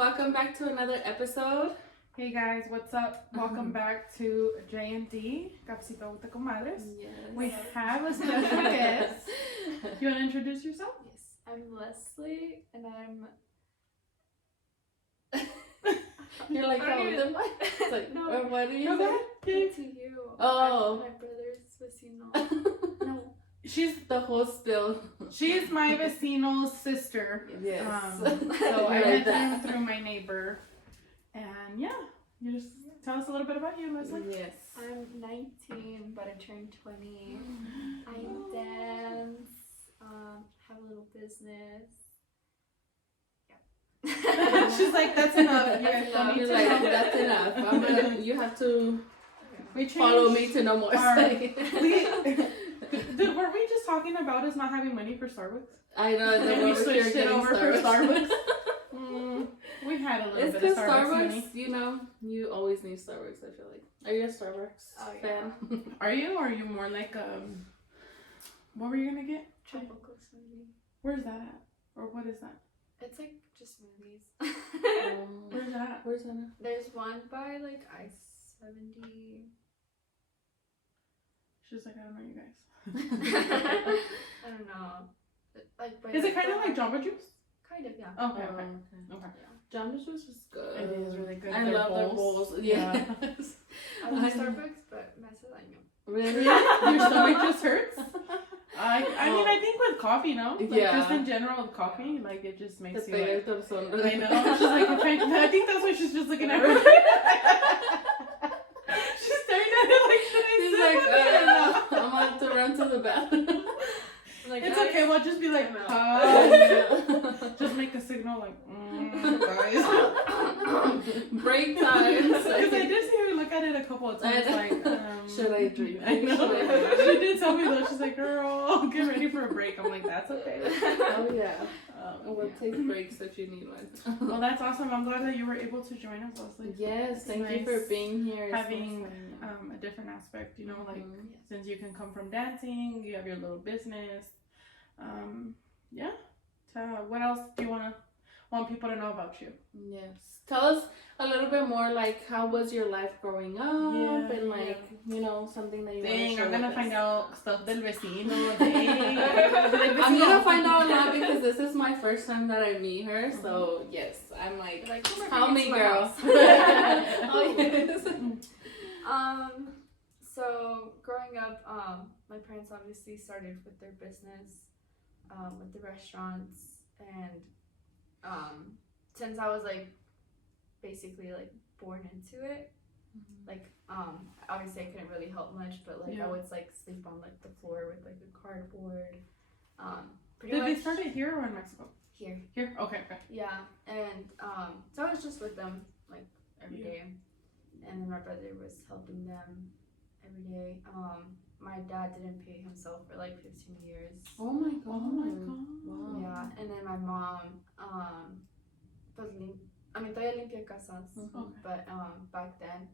welcome back to another episode. Hey guys, what's up? Welcome back to J&D, Cafecito with the Comadres. Yes. We have a special guest. You want to introduce yourself? Yes, I'm Leslie, and I'm. You're like, Are oh, you- the mic. It's like, No. or what do you Okay. say? To you. Oh. My brother's vecino. No. She's The whole spill. my vecino's sister. Yes. So I Like met that. them through my neighbor. And yeah, you just tell us a little bit about you, Leslie. Yes. I'm 19, but I turned 20. I dance, have a little business. Yeah. She's like, that's enough. You guys That's don't enough. need You're to like, know. that's enough. You have to We changed follow me to know more. our- weren't we just talking about us not having money for Starbucks? I know. And And then we over switched here it getting over for Starbucks. Starbucks. We had a little It's bit because of Starbucks, Starbucks, money. you know, you always need Starbucks, I feel like. Are you a Starbucks Oh, yeah. fan? Are you, or are you more like what were you gonna get? Tropical smoothie. Where's that at? Or what is that? It's like just smoothies. Where's that at? Where's Anna? There's one by like I-70. She's like, I don't know you guys. I don't know. Like, by Is it the- kind of like Jamba Juice? Kind of, yeah. Okay, Oh, okay. okay. Okay. Jamba Juice is good. It is really good. I Their love their bowls. bowls. Yeah. Yes. I love Starbucks, but me hace daño. Really? Your stomach just hurts? I mean, I think with coffee, no? Like, Yeah. just in general with coffee, like, it just Te makes you pega el like... corazón. I know. She's like, I think that's why she's just looking at me. She's staring at it like, should I He's sit like, with it or not? I'm about to run to the bathroom. Like, It's okay, we'll just be like, I'm out. hi. Just make a signal like, guys. Break times. Because I did see her look at it a couple of times, like, Should I drink? I know. Should I drink? She did tell me though. She's like, girl, get ready for a break. I'm like, that's okay. Oh, yeah. We'll Yeah. take breaks if you need one. Well, that's awesome. I'm glad that you were able to join us, Leslie. Yes, It's thank you nice for being here. It's so having fun. a different aspect, you know, like Mhm. since you can come from dancing, you have your little business. Yeah. What else do you want people to know about you? Yes. Tell us a little bit more, like, how was your life growing up? Yeah, and, like, you know, something that you want to Dang, share I'm gonna with find us. out stuff del vecino. Dang. I'm gonna find out a lot because this is my first time that I meet her. So, yes, I'm like, Like, come tell bring it me, to my girl. house. Oh, yes. So growing up, my parents obviously started with their business, with the restaurants, and since I was like basically like born into it, like obviously I couldn't really help much, but like Yeah. I would like sleep on like the floor with like a cardboard. Pretty Did much they start it here or in Mexico? here. Here? Okay, okay. Yeah, and so I was just with them like every Yeah. day, and then my brother was helping them every day. My dad didn't pay himself for like 15 years. Oh my god. Oh my god. Wow. Yeah, and then my mom, pues todavía limpia casas, Mhm. but back then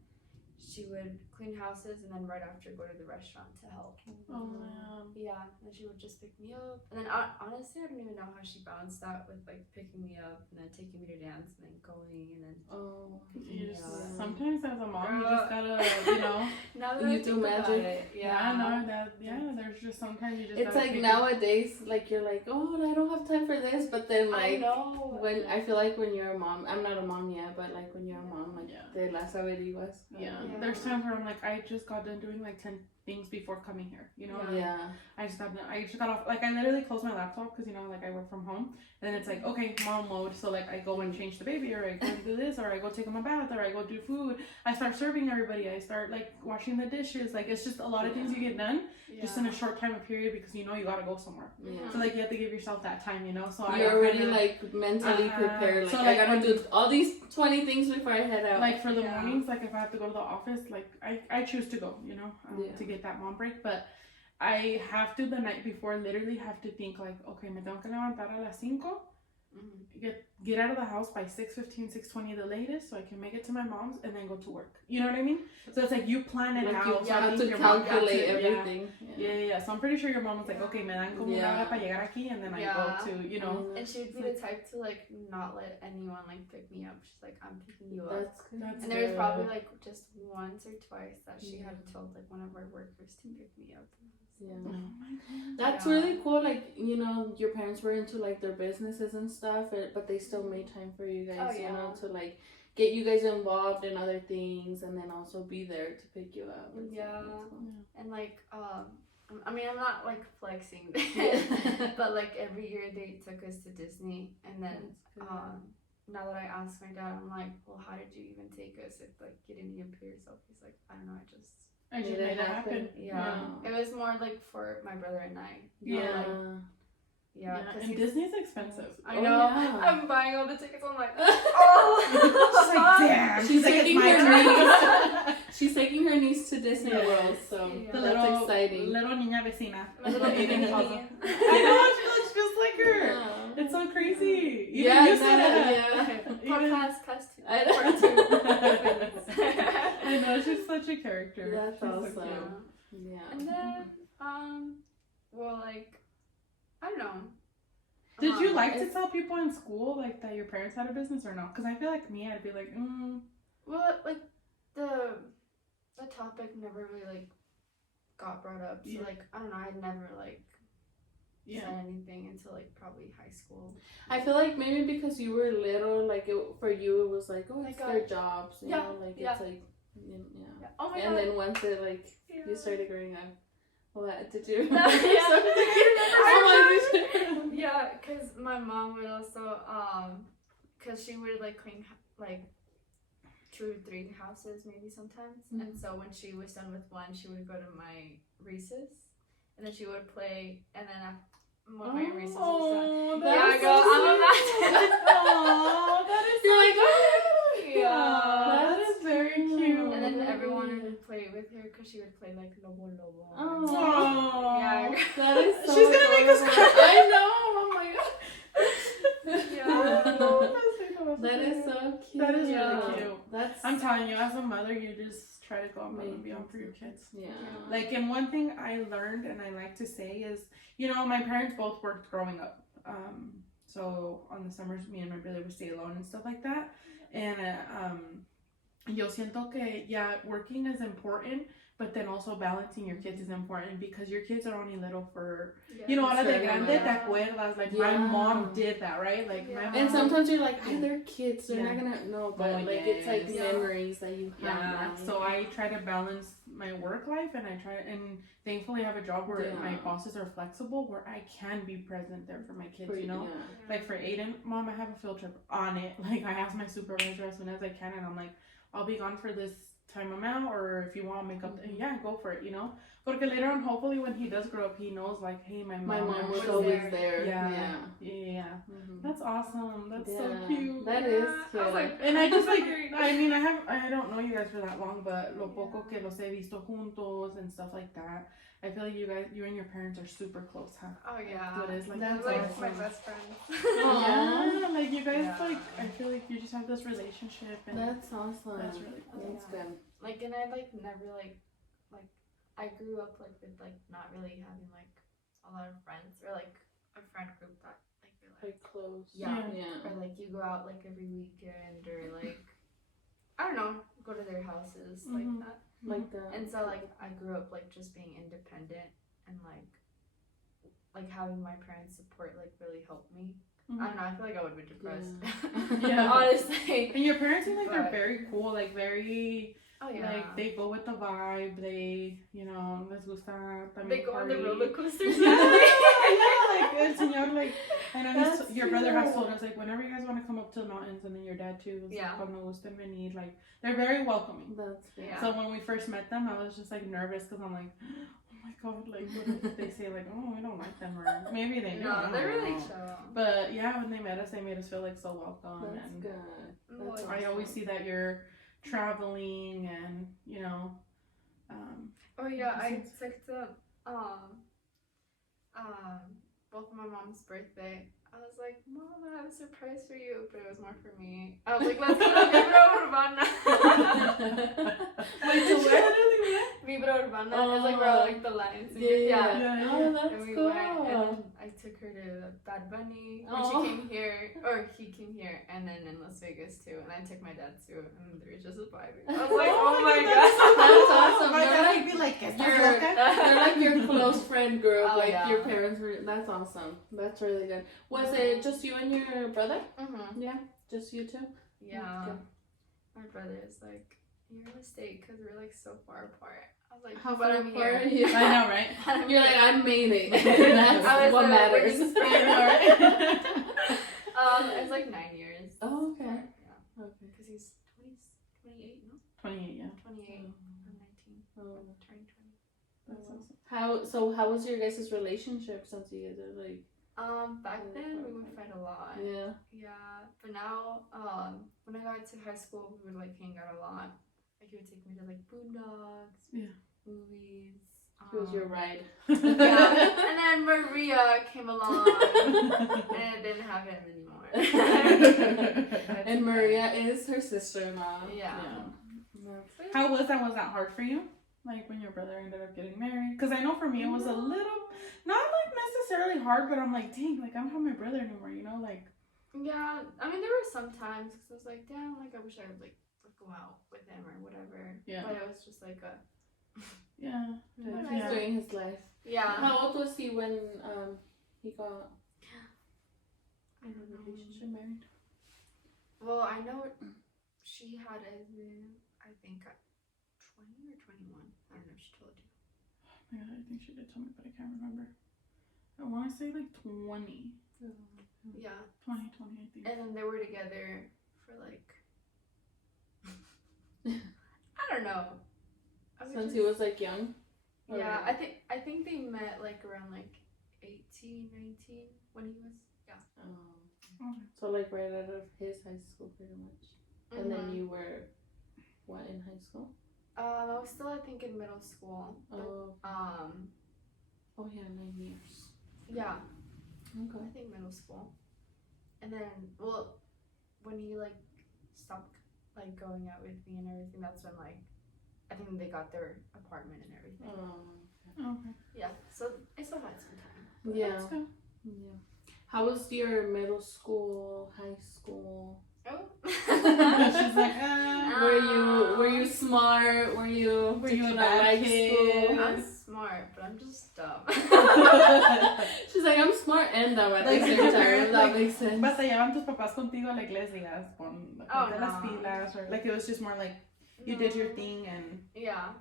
she would clean houses and then right after go to the restaurant to help. Oh man. Yeah, and she would just pick me up, and then honestly I don't even know how she balanced that with like picking me up and then taking me to dance and then going and then Oh. You just, Yeah. sometimes as a mom, you just gotta, you know. now that You I do think about magic. it, There's just sometimes you just It's gotta like pick nowadays, like, you're like, oh, I don't have time for this. But then, I like, know. when I feel like when you're a mom, I'm not a mom yet, but like when you're a mom, like, Yeah. de las averiguas. Yeah. Yeah. There's times where I'm like, I just got done doing like 10 things before coming here, you know? Yeah. I just got off, like I literally closed my laptop because, you know, like I work from home, and then it's like, okay, mom mode, so like I go and change the baby, or I go and do this, or I go take him a bath, or I go do food, I start serving everybody, I start like washing the dishes, like it's just a lot of things you get done just in a short time of period because you know you gotta go somewhere. Yeah. So like you have to give yourself that time, you know? So You're I already kinda, like mentally prepared. Like, So, I like, gotta when- do all these 20 things before I head out. like for the Yeah. mornings, like if I have to go to the office, like I choose to go, you know, Yeah. to get that mom break, but I have to the night before literally have to think like, okay, me tengo que levantar a las 5 get out of the house by 6:15, 6:20 the latest, so I can make it to my mom's and then go to work. You know what I mean? So it's like you plan it Like out. you So I have think to your mom got calculate to- everything. Yeah. So I'm pretty sure your mom was like, okay, me dan como una hora para llegar aquí, and then I go to, you know. And she would be the type to like not let anyone like pick me up. She's like, I'm picking you up. That's good. And there was probably like just once or twice that she had told like one of our workers to pick me up. Yeah. Oh my God. That's really cool. Like, you know, your parents were into like their businesses and stuff, but they still made time for you guys, Oh, you yeah. know, to like get you guys involved in other things and then also be there to pick you up. Yeah. Cool. And like, I mean, I'm not like flexing, Yeah. but like every year they took us to Disney, and then now that I asked my dad, I'm like, well, how did you even take us if like you didn't even pay yourself? He's like, I don't know, I just made it happen. Yeah. It was more like for my brother and I. Yeah. Yeah, And Disney's expensive. I Oh, know. yeah. I'm buying all the tickets. I'm like, oh. She's like, damn. She's like, it's taking my her turn. She's taking her niece to Disney Yeah. World, so Yeah. The that's little, exciting. Little niña vecina. My little Aiden baby. calls her. I know, she looks just like her. Yeah. It's so crazy. Even Yeah, you said it. yeah. Podcast, cast I part two. I know, she's such a character. That's She's so awesome. cute. Yeah. And then, well, like, I don't know. Did you like to tell people in school like that your parents had a business or no? Because I feel like me, I'd be like, Well, like the topic never really like got brought up. So like I don't know. I'd never like said anything until like probably high school. I feel like maybe because you were little, like for you it was like, oh, it's Like, their jobs, you yeah, know, like yeah. it's like, Yeah. Oh my and god. then once it like you started growing up, what did you? Yeah. I Yeah, because my mom would also, because she would like clean like 2 or 3 houses maybe sometimes. And so when she was done with one, she would go to my recess, and then she would play, and then when my recess was done, that yeah, is girl, so I'm a sweet. Aw, that is You're so like, cute. yeah. That is very cute. And then everyone would play with her because she would play like Lobo Lobo. Aw. Yeah. That is so She's gonna make us adorable. cry. I know. Oh my god. Yeah. That is so cute. That is Yeah. really cute. That's I'm telling you, as a mother, you just try to go above and beyond for your kids. yeah. Like, and one thing I learned and I like to say is, you know, my parents both worked growing up. So on the summers, me and my brother would stay alone and stuff like that. And yo siento que, yeah, working is important, but then also balancing your kids is important because your kids are only little for, you know, ahora de grande te acuerdas. Like, my mom did that, right? Like, my mom. And sometimes you're like, they're kids. They're Yeah. not gonna know, but Oh, like it's like yes. memories that you have. Yeah, now. so I try to balance my work life, and and thankfully I have a job where my bosses are flexible, where I can be present there for my kids, you know? Yeah. Like for Aiden, Mom, I have a field trip on it. Like, I ask my supervisor as soon as I can, and I'm like, I'll be gone for this time amount, or if you want to make up, yeah, go for it, you know? But later on, hopefully when he does grow up, he knows, like, hey, my mom was was always there. there. Yeah. Yeah. Mm-hmm. That's awesome. That's so Yeah. cute. That is cute. I was like, And I just like, I mean, I don't know you guys for that long, but lo poco que los he visto juntos and stuff like that, I feel like you and your parents are super close, huh? Oh yeah. So it is like, That's like awesome. my best friend. Yeah, like you guys, Yeah. like, I feel like you just have this relationship, and That's awesome. that's really cool. That's good. Like, and I like never like I grew up like with like not really having like a lot of friends or like a friend group that like you're like Like close. Yeah. Yeah. or like you go out like every weekend or like I don't know, go to their houses like Mhm. that. Like that. And so like I grew up like just being independent and like having my parents' support like really helped me. Mhm. I don't know, I feel like I would be depressed. Yeah. Honestly. And your parents seem like they're But- very cool, like very, Oh yeah. like they go with the vibe. They, you know, les gusta también they go on the party. roller coasters. Yeah, like el señor, like, I know That's your brother has cute. told us, like, whenever you guys want to come up to the mountains, and then your dad too, was Yeah. like, cuando gusten venir, like, they're very welcoming. That's good. Yeah. So when we first met them, I was just like nervous because I'm like, oh my god, like, what if they say like, oh, we don't like them, or maybe they do. I No, don't they're really know. chill. But yeah, when they met us, they made us feel like so welcome, That's and good. Well, That's I always see that you're traveling, and you know, Oh yeah, I Since- took the both my mom's birthday. I was like, Mom, I have a surprise for you, but it was more for me. I was like, let's go to Vibra Urbana. Wait, to where? Vibra Urbana is like where like the Lions sing. Yeah. Oh, And that's we cool. went, and I took her to Bad Bunny when she came here, or he came here, and then in Las Vegas too. And I took my dad too, and they were just vibing. I was like, oh my god, That's awesome. My They're dad like would be like, "¿Estás you're- loca?" They're like your close friend group. Oh, like yeah. your parents were. That's awesome. That's really good. Was it just you and your brother? Mm-hmm. Yeah, just you two. Yeah, Good. my brother is like, you're a mistake because we're like so far apart. I was like, How but far I'm apart are here. you? I know, right? You're like, I made it. I That's was what the matters. winning spring. I know, right? It's like 9 years. Oh, okay. Yeah, Okay. because he's 28, no? 28, yeah. 28 or 19. Oh. Turning 20. That's awesome. How was your guys' relationship since you guys are like? Back then we would fight a lot. Yeah. Yeah, but now, when I got to high school, we would like hang out a lot. Like he would take me to like boondocks, Yeah. movies. He was your ride. Yeah, and then Maria came along, and it didn't have him anymore. And Maria is her sister-in-law. Yeah. How was that? Was that hard for you? Like when your brother ended up getting married? Because I know for me it was a little, not like necessarily hard, but I'm like, dang, like I don't have my brother anymore, you know, like. Yeah, I mean there were some times because I was like, damn, like I wish I would like go out with him or whatever. Yeah. But it was just like a. Yeah. He's Yeah. doing his life. Yeah. How old was he when he got I don't know. relationship married? Well, I know she had it, I think, at 20 or 21. I don't know if she told you. Yeah, I think she did tell me, but I can't remember. I want to say like 20. Yeah. 20, I think. And then they were together for like. I don't know. Since he was like young? Or- Yeah, I think they met like around like 18, 19 when he was. Yeah. Okay. So like right out of his high school pretty much. And then you were what in high school? I was still I think in middle school. Oh, oh yeah, 9 years. Yeah, Okay. I think middle school. And then when he like stopped like going out with me and everything, that's when like I think they got their apartment and everything. Okay. Yeah, so I still had some time. Yeah. That's good. Yeah. How was your middle school, high school? Oh. She's like, Were you smart? Were you Were you a did bad like kid? school? I'm smart, but I'm just dumb. She's like, I'm smart and dumb at Like, the did same your time. parents, That like, makes sense. ¿Batallaban tus papás contigo a la iglesia? Ponte las no. pilas, or like it was just more like you did your thing and. Yeah.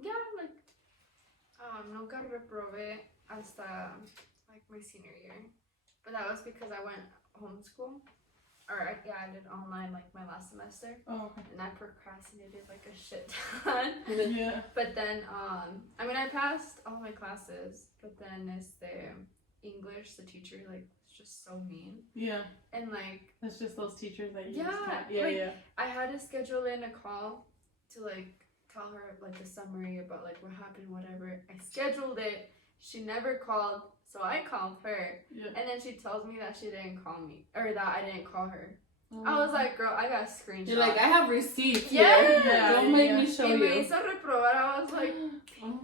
Yeah, like, nunca reprobé hasta like my senior year, but that was because I went homeschool, or I did online like my last semester, Oh, okay. and I procrastinated like a shit ton. Yeah. But then, I mean, I passed all my classes, but then English, the teacher like was just so mean, Yeah. and like It's just those teachers that you Yeah, just can't. Yeah, like- yeah. I had to schedule in a call to like tell her like a summary about like what happened, whatever. I scheduled it. She never called, so I called her, Yeah. and then she tells me that she didn't call me or that I didn't call her. I was like, girl, I got a screenshot. You're like, I have receipts. Yeah. Here. Yeah, Don't make yeah. me show Y me you. hizo reprobar. I was like, Oh.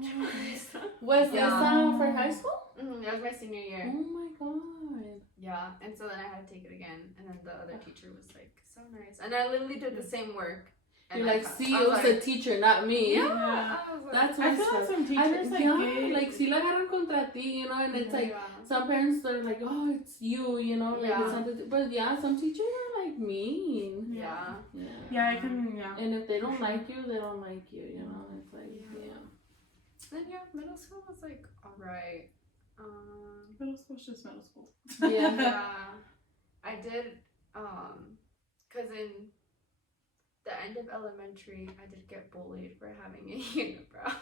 Was this Yeah. for high school? that was my senior Oh year. my god. Yeah, and so then I had to take it again, and then the other teacher was like, so nice, and I literally did the same work. And You're I like, passed. see, I it was was like, the teacher, not me. yeah. Yeah. I was like, That's I messed feel like up. some I teachers just, like yeah, they- like, si la agarran contra ti, you know, and it's like, yeah. some parents are like, oh, it's you know, like, Yeah. it's not but yeah, some teachers are like mean. Yeah. Yeah. Yeah, I can. Yeah. And if they don't like you, they don't like you, you know, it's like, Yeah. yeah. Then yeah, middle school was like alright. Middle school's just middle school. Yeah. Yeah, I did. Cause in the end of elementary, I did get bullied for having a unibrow.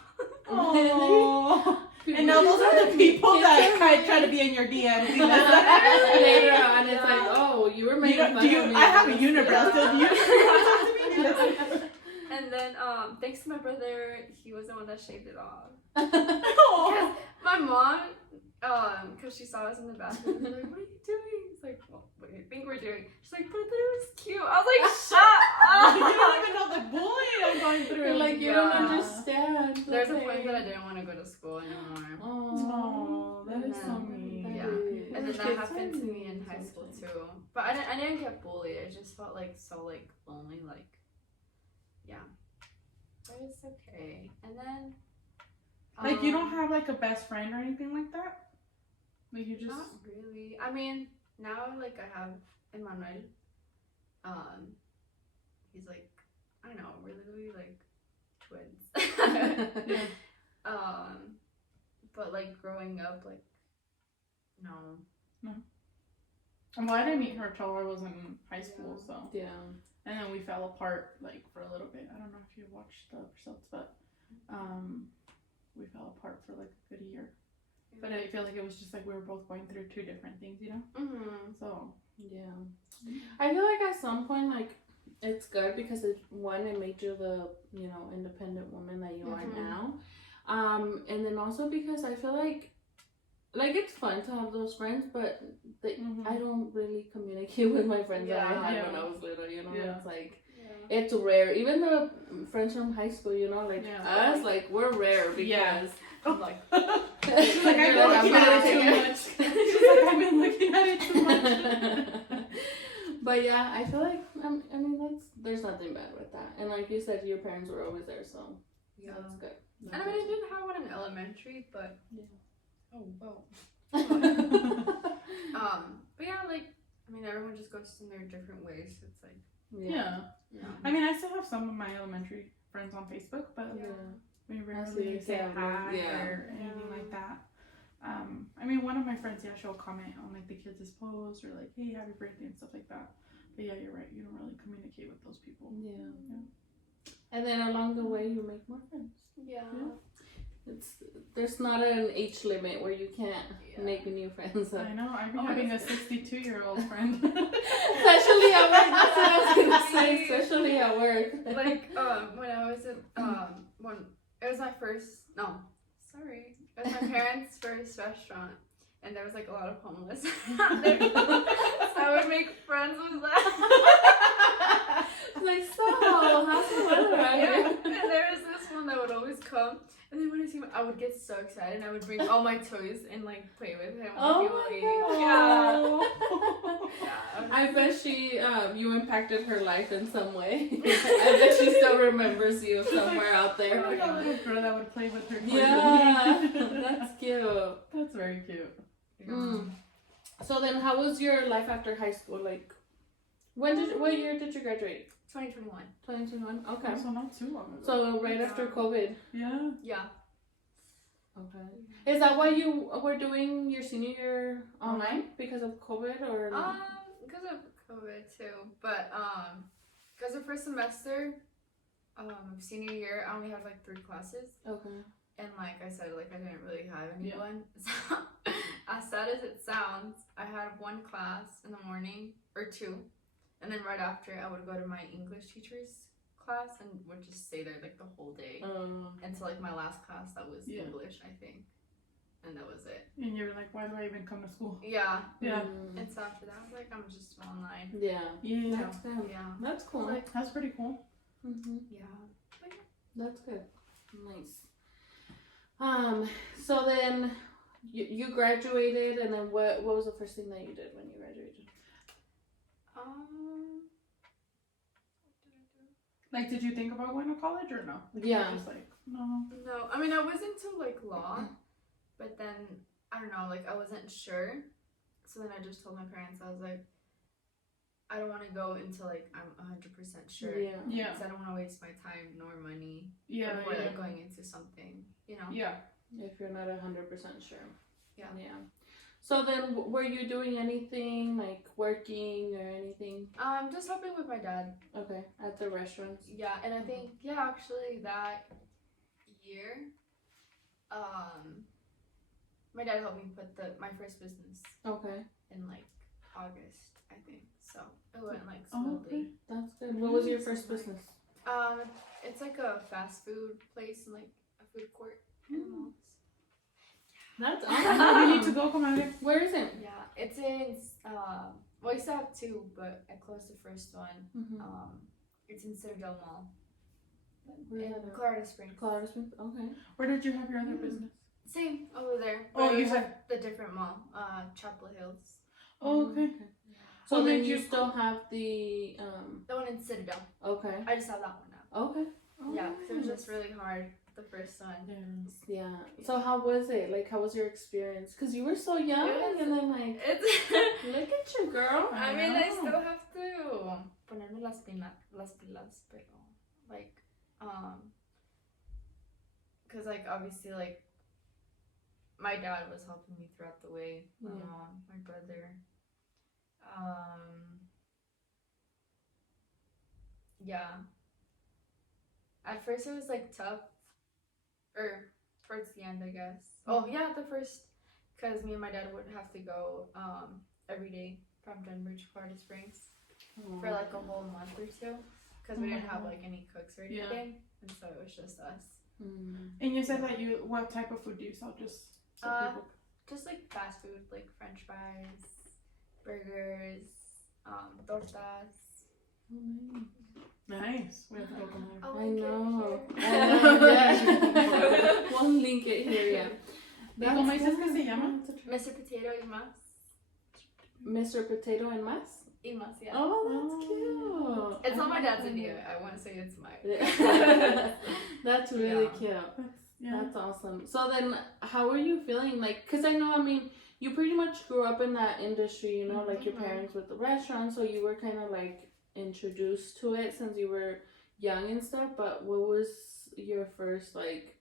Oh. And now those are the people that try to be in your DM. Later on, it's like, oh, you were making fun of me. I have a unibrow, so do you? And then thanks to my brother, he was the one that shaved it off. Oh. My mom, because she saw us in the bathroom, was like, "What are you doing?" It's like, "Well, what do you think we're doing?" She's like, "But I thought it was cute." I was like, "Shut You up!" don't even know the bullying I'm going through. You're like, you don't understand. There's a Okay. point that I didn't want to go to school anymore. Oh, that is so Yeah. mean. Yeah. And then that Kids happened to me in are high school something. too. But I didn't get bullied. I just felt like so like lonely, like yeah. But it's okay. And then Like, you don't have like a best friend or anything like that? Like, you just. not really. I mean, now like I have Emmanuel. He's like, I don't know, we're literally like twins. Yeah. But like growing up, like no. Well, I didn't meet her till I was in high school, so. Yeah. And then we fell apart like for a little bit. I don't know if you watched the episodes, but we fell apart for like a good year. But I feel like it was just like we were both going through two different things, you know? Mm-hmm. So. Yeah. I feel like at some point, like, it's good because it made you the, independent woman that you are Mhm. now. And then also because I feel like it's fun to have those friends, but Mhm. I don't really communicate with my friends that I Yeah. had when I was little, Yeah. It's like, Yeah. it's rare. Even the friends from high school, like Yeah. us, like, we're rare because Yeah. I'm like, She's like, I've been looking at it too much. She's like, I've been looking at it too much. But yeah, I feel like there's nothing bad with that. And like you said, your parents were always there, so yeah. that's good. And I mean, I didn't have one in elementary, but Yeah. oh whoa. But yeah, like I mean, everyone just goes in their different ways. It's like Yeah. yeah. I mean, I still have some of my elementary friends on Facebook, but Yeah. we see rarely what say you're saying. hi Yeah. or anything like that. I mean, one of my friends, she'll comment on like the kids' posts or like, hey, happy birthday and stuff like that. But yeah, you're right. You don't really communicate with those people. Yeah. And then along the way, you make more friends. Yeah. There's not an age limit where you can't Yeah. make new friends. I know. I've been Oh, having a it's- 62-year-old friend. Especially at work. That's what I was gonna say. Especially at work. Like when I was at when it was my first it was my parents' first restaurant, and there was like a lot of homeless out there. So I would make friends with them. Like, so how's the weather out Yeah. here? And there was this one that would always come, and then when I see him, I would get so excited, and I would bring all my toys and like play with him. Oh when he my would god. leave. Yeah. I bet you impacted her life in some way. I bet she still remembers you somewhere out Or there. like a little girl that would play with her toys. Yeah, that's cute. That's very cute. Mm. So then, how was your life after high school? Like, what year did you graduate? 2021. 2021. Okay. So not too long ago. So right after COVID. Yeah. Yeah. Okay. Is that why you were doing your senior year online because of COVID or? Because of COVID too, but because of first semester, senior year, I only had like 3 classes, Okay. and like I said, like I didn't really have anyone. So as sad as it sounds, I had 1 class in the morning or 2, and then right after I would go to my English teacher's class and would just stay there like the whole day until like my last class that was Yeah. English, I think, and that was it. And you're like, why do I even come to school? Yeah. Yeah. And so after that, I was like, I'm just online. Yeah. Yeah. That's good. Yeah. That's cool. Like, That's pretty cool. Mm-hmm. yeah. That's good. Nice. So then you graduated, and then what was the first thing that you did when you graduated? Like, did you think about going to college or no? Like, Yeah. you were just like, no. No, I mean, I was into like law, but then I don't know, like I wasn't sure. So then I just told my parents, I was like, I don't want to go until like I'm 100% sure. Yeah. Yeah. Because I don't want to waste my time nor money Yeah. before Yeah. like going into something, you know? Yeah. If you're not 100% sure. Yeah. Yeah. So then, were you doing anything like working or anything? Just helping with my dad. Okay, at the restaurants. Yeah, and I think actually that year, my dad helped me put my first business Okay, in like August, I think. So it went like Oh, smoothly. okay. that's good. What was your first business? It's like a fast food place and like a food court in the malls. That's We need to awesome. go, comadre. Where is it? Yeah, it's in well, I used to have two, but I closed the first one. Mm-hmm. It's in Citadel Mall Where's in that at? Colorado Springs. Colorado Springs. Okay. Where did you have your other business? Same over there. Oh, but you it was said- at the different mall, Chapel Hills. Oh, okay. So What then made you you- still have the The one in Citadel. Okay. I just have that one now. Okay. Oh, Yeah, 'cause it was nice. just really hard the first one. Yeah. So how was it? Like, how was your experience? Because you were so young, It was- and then like, It's. look at you, girl. I mean, I know. still have to ponerme las pilas, pero like, cause like obviously like, my dad was helping me throughout the way. My Yeah. mom, my brother. Yeah. At first it was like tough, or towards the end, I guess. Oh yeah, the first, cause me and my dad would have to go every day from Denver to Colorado Springs for like a whole month or two, cause we Oh my didn't have God. like any cooks or Yeah. anything, and so it was just us. Mm. And you said that what type of food do you sell? Just so people. Just like fast food, like French fries, burgers, tortas. Nice. We have to go, comadre. I'll I link it know. here. I know. Yeah. We'll link it here. Yeah. ¿Y cómo dices que se llama? Mr. Potato y más. Mr. Potato and Mas. Y más, yeah. Oh, that's cute. It's not my dad's idea. I want to say it's mine. Yeah. That's really Yeah. cute. Yeah. That's awesome. So then, how are you feeling? Like, because I know, I mean, you pretty much grew up in that industry, you know, like your Mhm. parents with the restaurant, so you were kind of like introduced to it since you were young and stuff. But what was your first like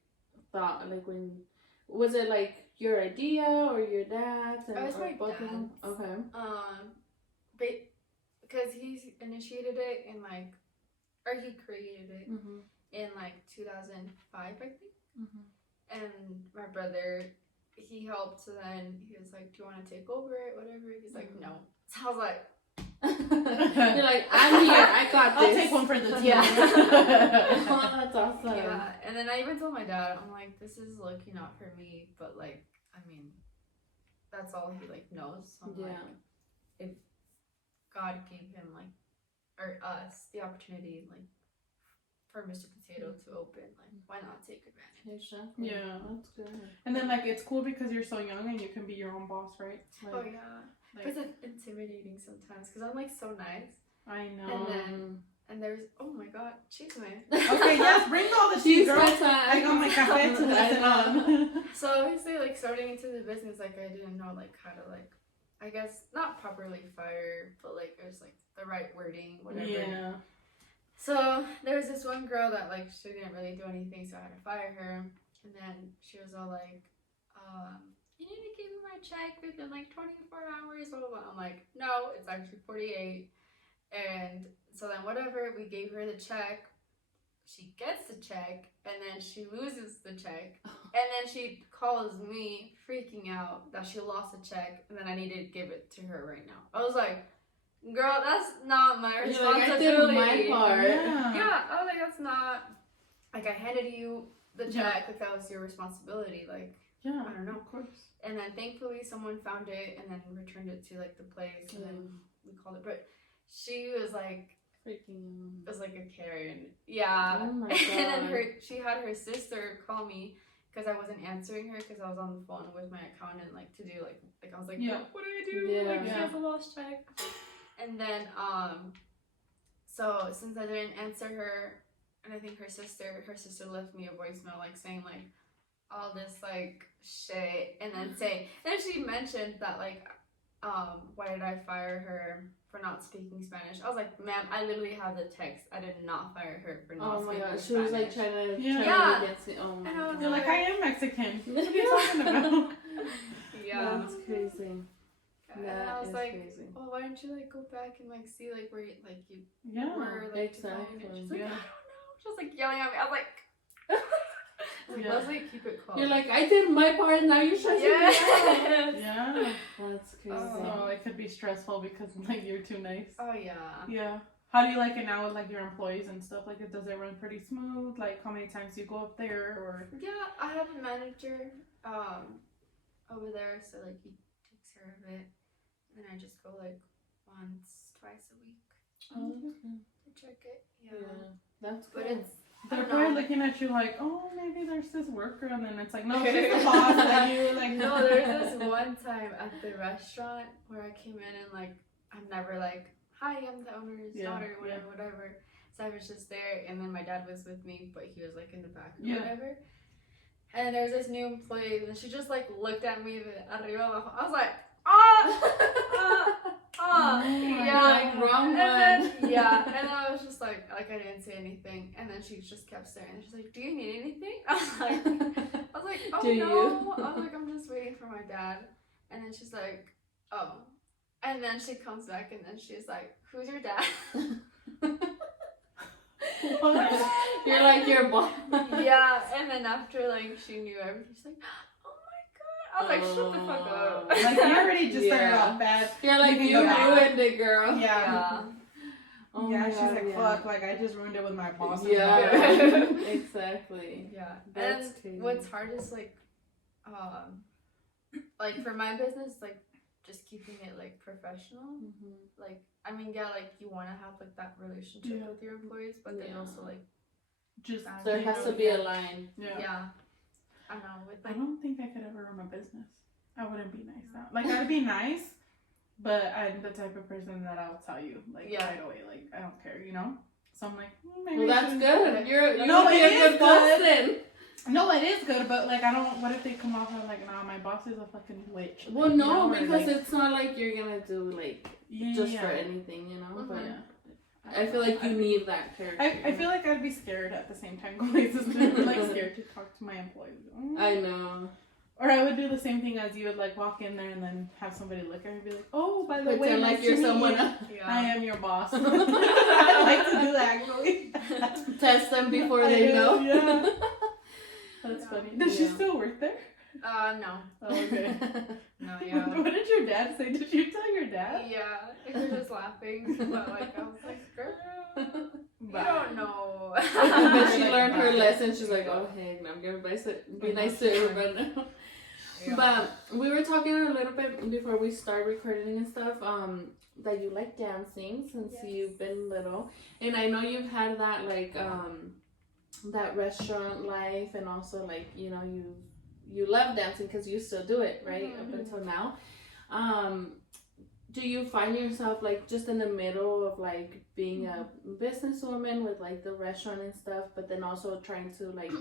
thought? Like, when was it like your idea or your dad's? And, It was or my both of them? dad's. Okay. Because he initiated it in like, or he created it Mm-hmm. in like 2005, I think. Mm-hmm. And my brother, he helped. So then he was like, "Do you want to take over it? Whatever." He's like, Mhm. "No." So I was like, You're like, I'm here. I got I'll this. take one for the team. Yeah. Oh, that's awesome. yeah. And then I even told my dad, I'm like, "This is lucky not for me, but like, I mean, that's all he like knows." So I'm Yeah. like, if God gave him like, or us, the opportunity like for Mr. Potato to open, like, why not take advantage? Exactly. Yeah. That's good. And then like it's cool because you're so young and you can be your own boss, right? Like, Oh yeah. like, But it's intimidating sometimes because I'm like so nice, I know. and then and there's oh my god, cheese man. Okay, yes, bring all the tea, She's girl. my time. I got my cafe to I listen know. on. So obviously, like starting into the business, like I didn't know like how to like, I guess not properly fire, but like it was like the right wording, whatever. Yeah. So there was this one girl that like she didn't really do anything, so I had to fire her. And then she was all like, "You need to give me my check within like 24 hours." Blah, blah, blah. I'm like, "No, it's actually 48." And so then whatever, we gave her the check. She gets the check, and then she loses the check. And then she calls me freaking out that she lost the check, and then I need to give it to her right now. I was like, "Girl, that's not my You're like, I did responsibility." my part. Yeah, I was like, that's not, like, I handed you the Yeah. check, like, that was your responsibility, like, Yeah. I don't know. Of course. And then thankfully someone found it and then returned it to, like, the place, and then we called it, but she was like, Freaking. was like a Karen. Yeah. Oh my And then God. she had her sister call me because I wasn't answering her because I was on the phone with my accountant, like, to do, like I was like, Yeah. what do I do? Yeah. Like, she Yeah. has a lost check. And then, so since I didn't answer her, and I think her sister left me a voicemail, like, saying, like, all this, like, shit, and then she mentioned that, like, why did I fire her for not speaking Spanish? I was like, "Ma'am, I literally have the text. I did not fire her for not Oh my speaking God. She Spanish." was like trying to. Yeah. Yeah. To get oh my And I was God. You're like, I am Mexican. What are you talking about? Yeah. That's crazy. And That I was is like, crazy. "Well, why don't you, like, go back and, like, see, like, where you, like, you Yeah. were, like, exactly. defining it?" She's like, Yeah. "I don't know." She was, like, yelling at me. I was like, Yeah. Leslie, keep it close. You're like, I did my part, now you're stressing me out. Yes. Yeah. That's crazy. So it could be stressful because like you're too nice. Oh, yeah. Yeah. How do you like it now with like your employees and stuff? Like, does it run pretty smooth? Like, how many times do you go up there or? Yeah, I have a manager over there, so like he takes care of it, and then I just go like once, twice a week Oh, to check it. yeah, that's But good. it's They're I don't probably know. looking at you like, oh, maybe there's this worker, and then it's like, no, she's the boss. Like you, like No, there was this one time at the restaurant where I came in and like I'm never like, hi, I'm the owner's Yeah, daughter, whatever. So I was just there, and then my dad was with me, but he was like in the back or Yeah. whatever. And there was this new employee, and she just like looked at me de arriba abajo. I was like, yeah, like wrong and then, one. yeah, and I was just like I didn't say anything, and then she just kept staring. She's like, "Do you need anything?" I was like, "Oh Do no." you? I was like, "I'm just waiting for my dad," and then she's like, "Oh," and then she comes back, and then she's like, "Who's your dad?" what? You're like your boss. Yeah, and then after like she knew everything, she's like, "Oh my god!" I was like, "Shut the fuck up!" Like you already just started Yeah. off bad. You're like, You you can go ruined it, girl. Yeah. Oh yeah, my she's God, like, yeah. fuck, like I just ruined it with my boss. Yeah, Yeah. exactly. Yeah, That's and crazy. what's hard is like for my business, like just keeping it like professional. Mhm. Like I mean, yeah, like you want to have like that relationship Yeah. with your employees, but then Yeah. also like Just There has to be a line. yeah. I don't know with I like don't think I could ever run a business. I wouldn't be nice now. Like I'd be nice, but I'm the type of person that I'll tell you like Yeah. right away. Like I don't care, you know. So I'm like, maybe Well, I that's shouldn't- good. You No, would be it a is good boss good. then. No, it is good, but like I don't. What if they come off and like, nah, my boss is a fucking witch. Well, you no, know, or, because like, it's not like you're gonna do like just for anything, you know. Mhm. But Yeah. I feel like you need that character. I feel like I'd be scared at the same time. Going to like scared to talk to my employees. I know. Or I would do the same thing as you would like walk in there and then have somebody look at her and be like, oh, by the way, Pretend like nice you're to meet someone you. else. I yeah. am your boss. I like to do that actually. Test them before I they do, know. yeah. That's Yeah. funny. Does she Yeah. still work there? No. Oh, okay. No, yeah. What did your dad say? Did you tell your dad? Yeah, they were just laughing, but like I was like, girl, you Bye. don't know. But she Like, learned her bye. lesson. She's like, oh heck, I'm gonna be nice to everybody now. Yeah. But we were talking a little bit before we start recording and stuff. That you like dancing since Yes. you've been little, and I know you've had that like that restaurant life, and also like you love dancing because you still do it, right? Mhm. Up until now. Do you find yourself like just in the middle of like being a businesswoman with like the restaurant and stuff, but then also trying to like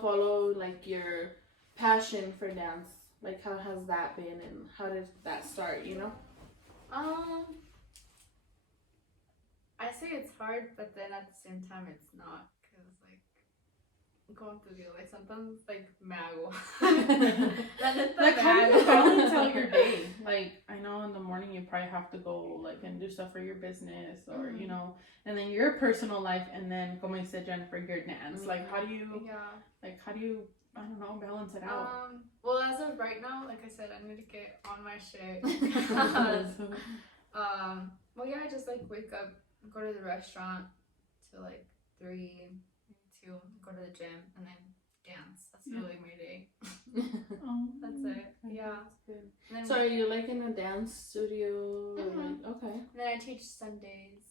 follow like your passion for dance? Like how has that been, and how did that start? I say it's hard, but then at the same time it's not, because like, como te digo, like sometimes like me hago. La neta, Like me how do you hago. balance out your day? Like I know in the morning you probably have to go like and do stuff for your business or Mhm. and then your personal life, and then como you said, Jennifer, your dance. Like how do you Yeah. I don't know, balance it out? Well, as of right now, like I said, I need to get on my shit. Well, yeah, I just like wake up, go to the restaurant till like 3, 2, go to the gym, and then dance. That's Yeah. really my day. Oh, That's it. okay, Yeah. that's good. And then, So are you like in a dance studio? Or, Mhm. like, okay. and then I teach Sundays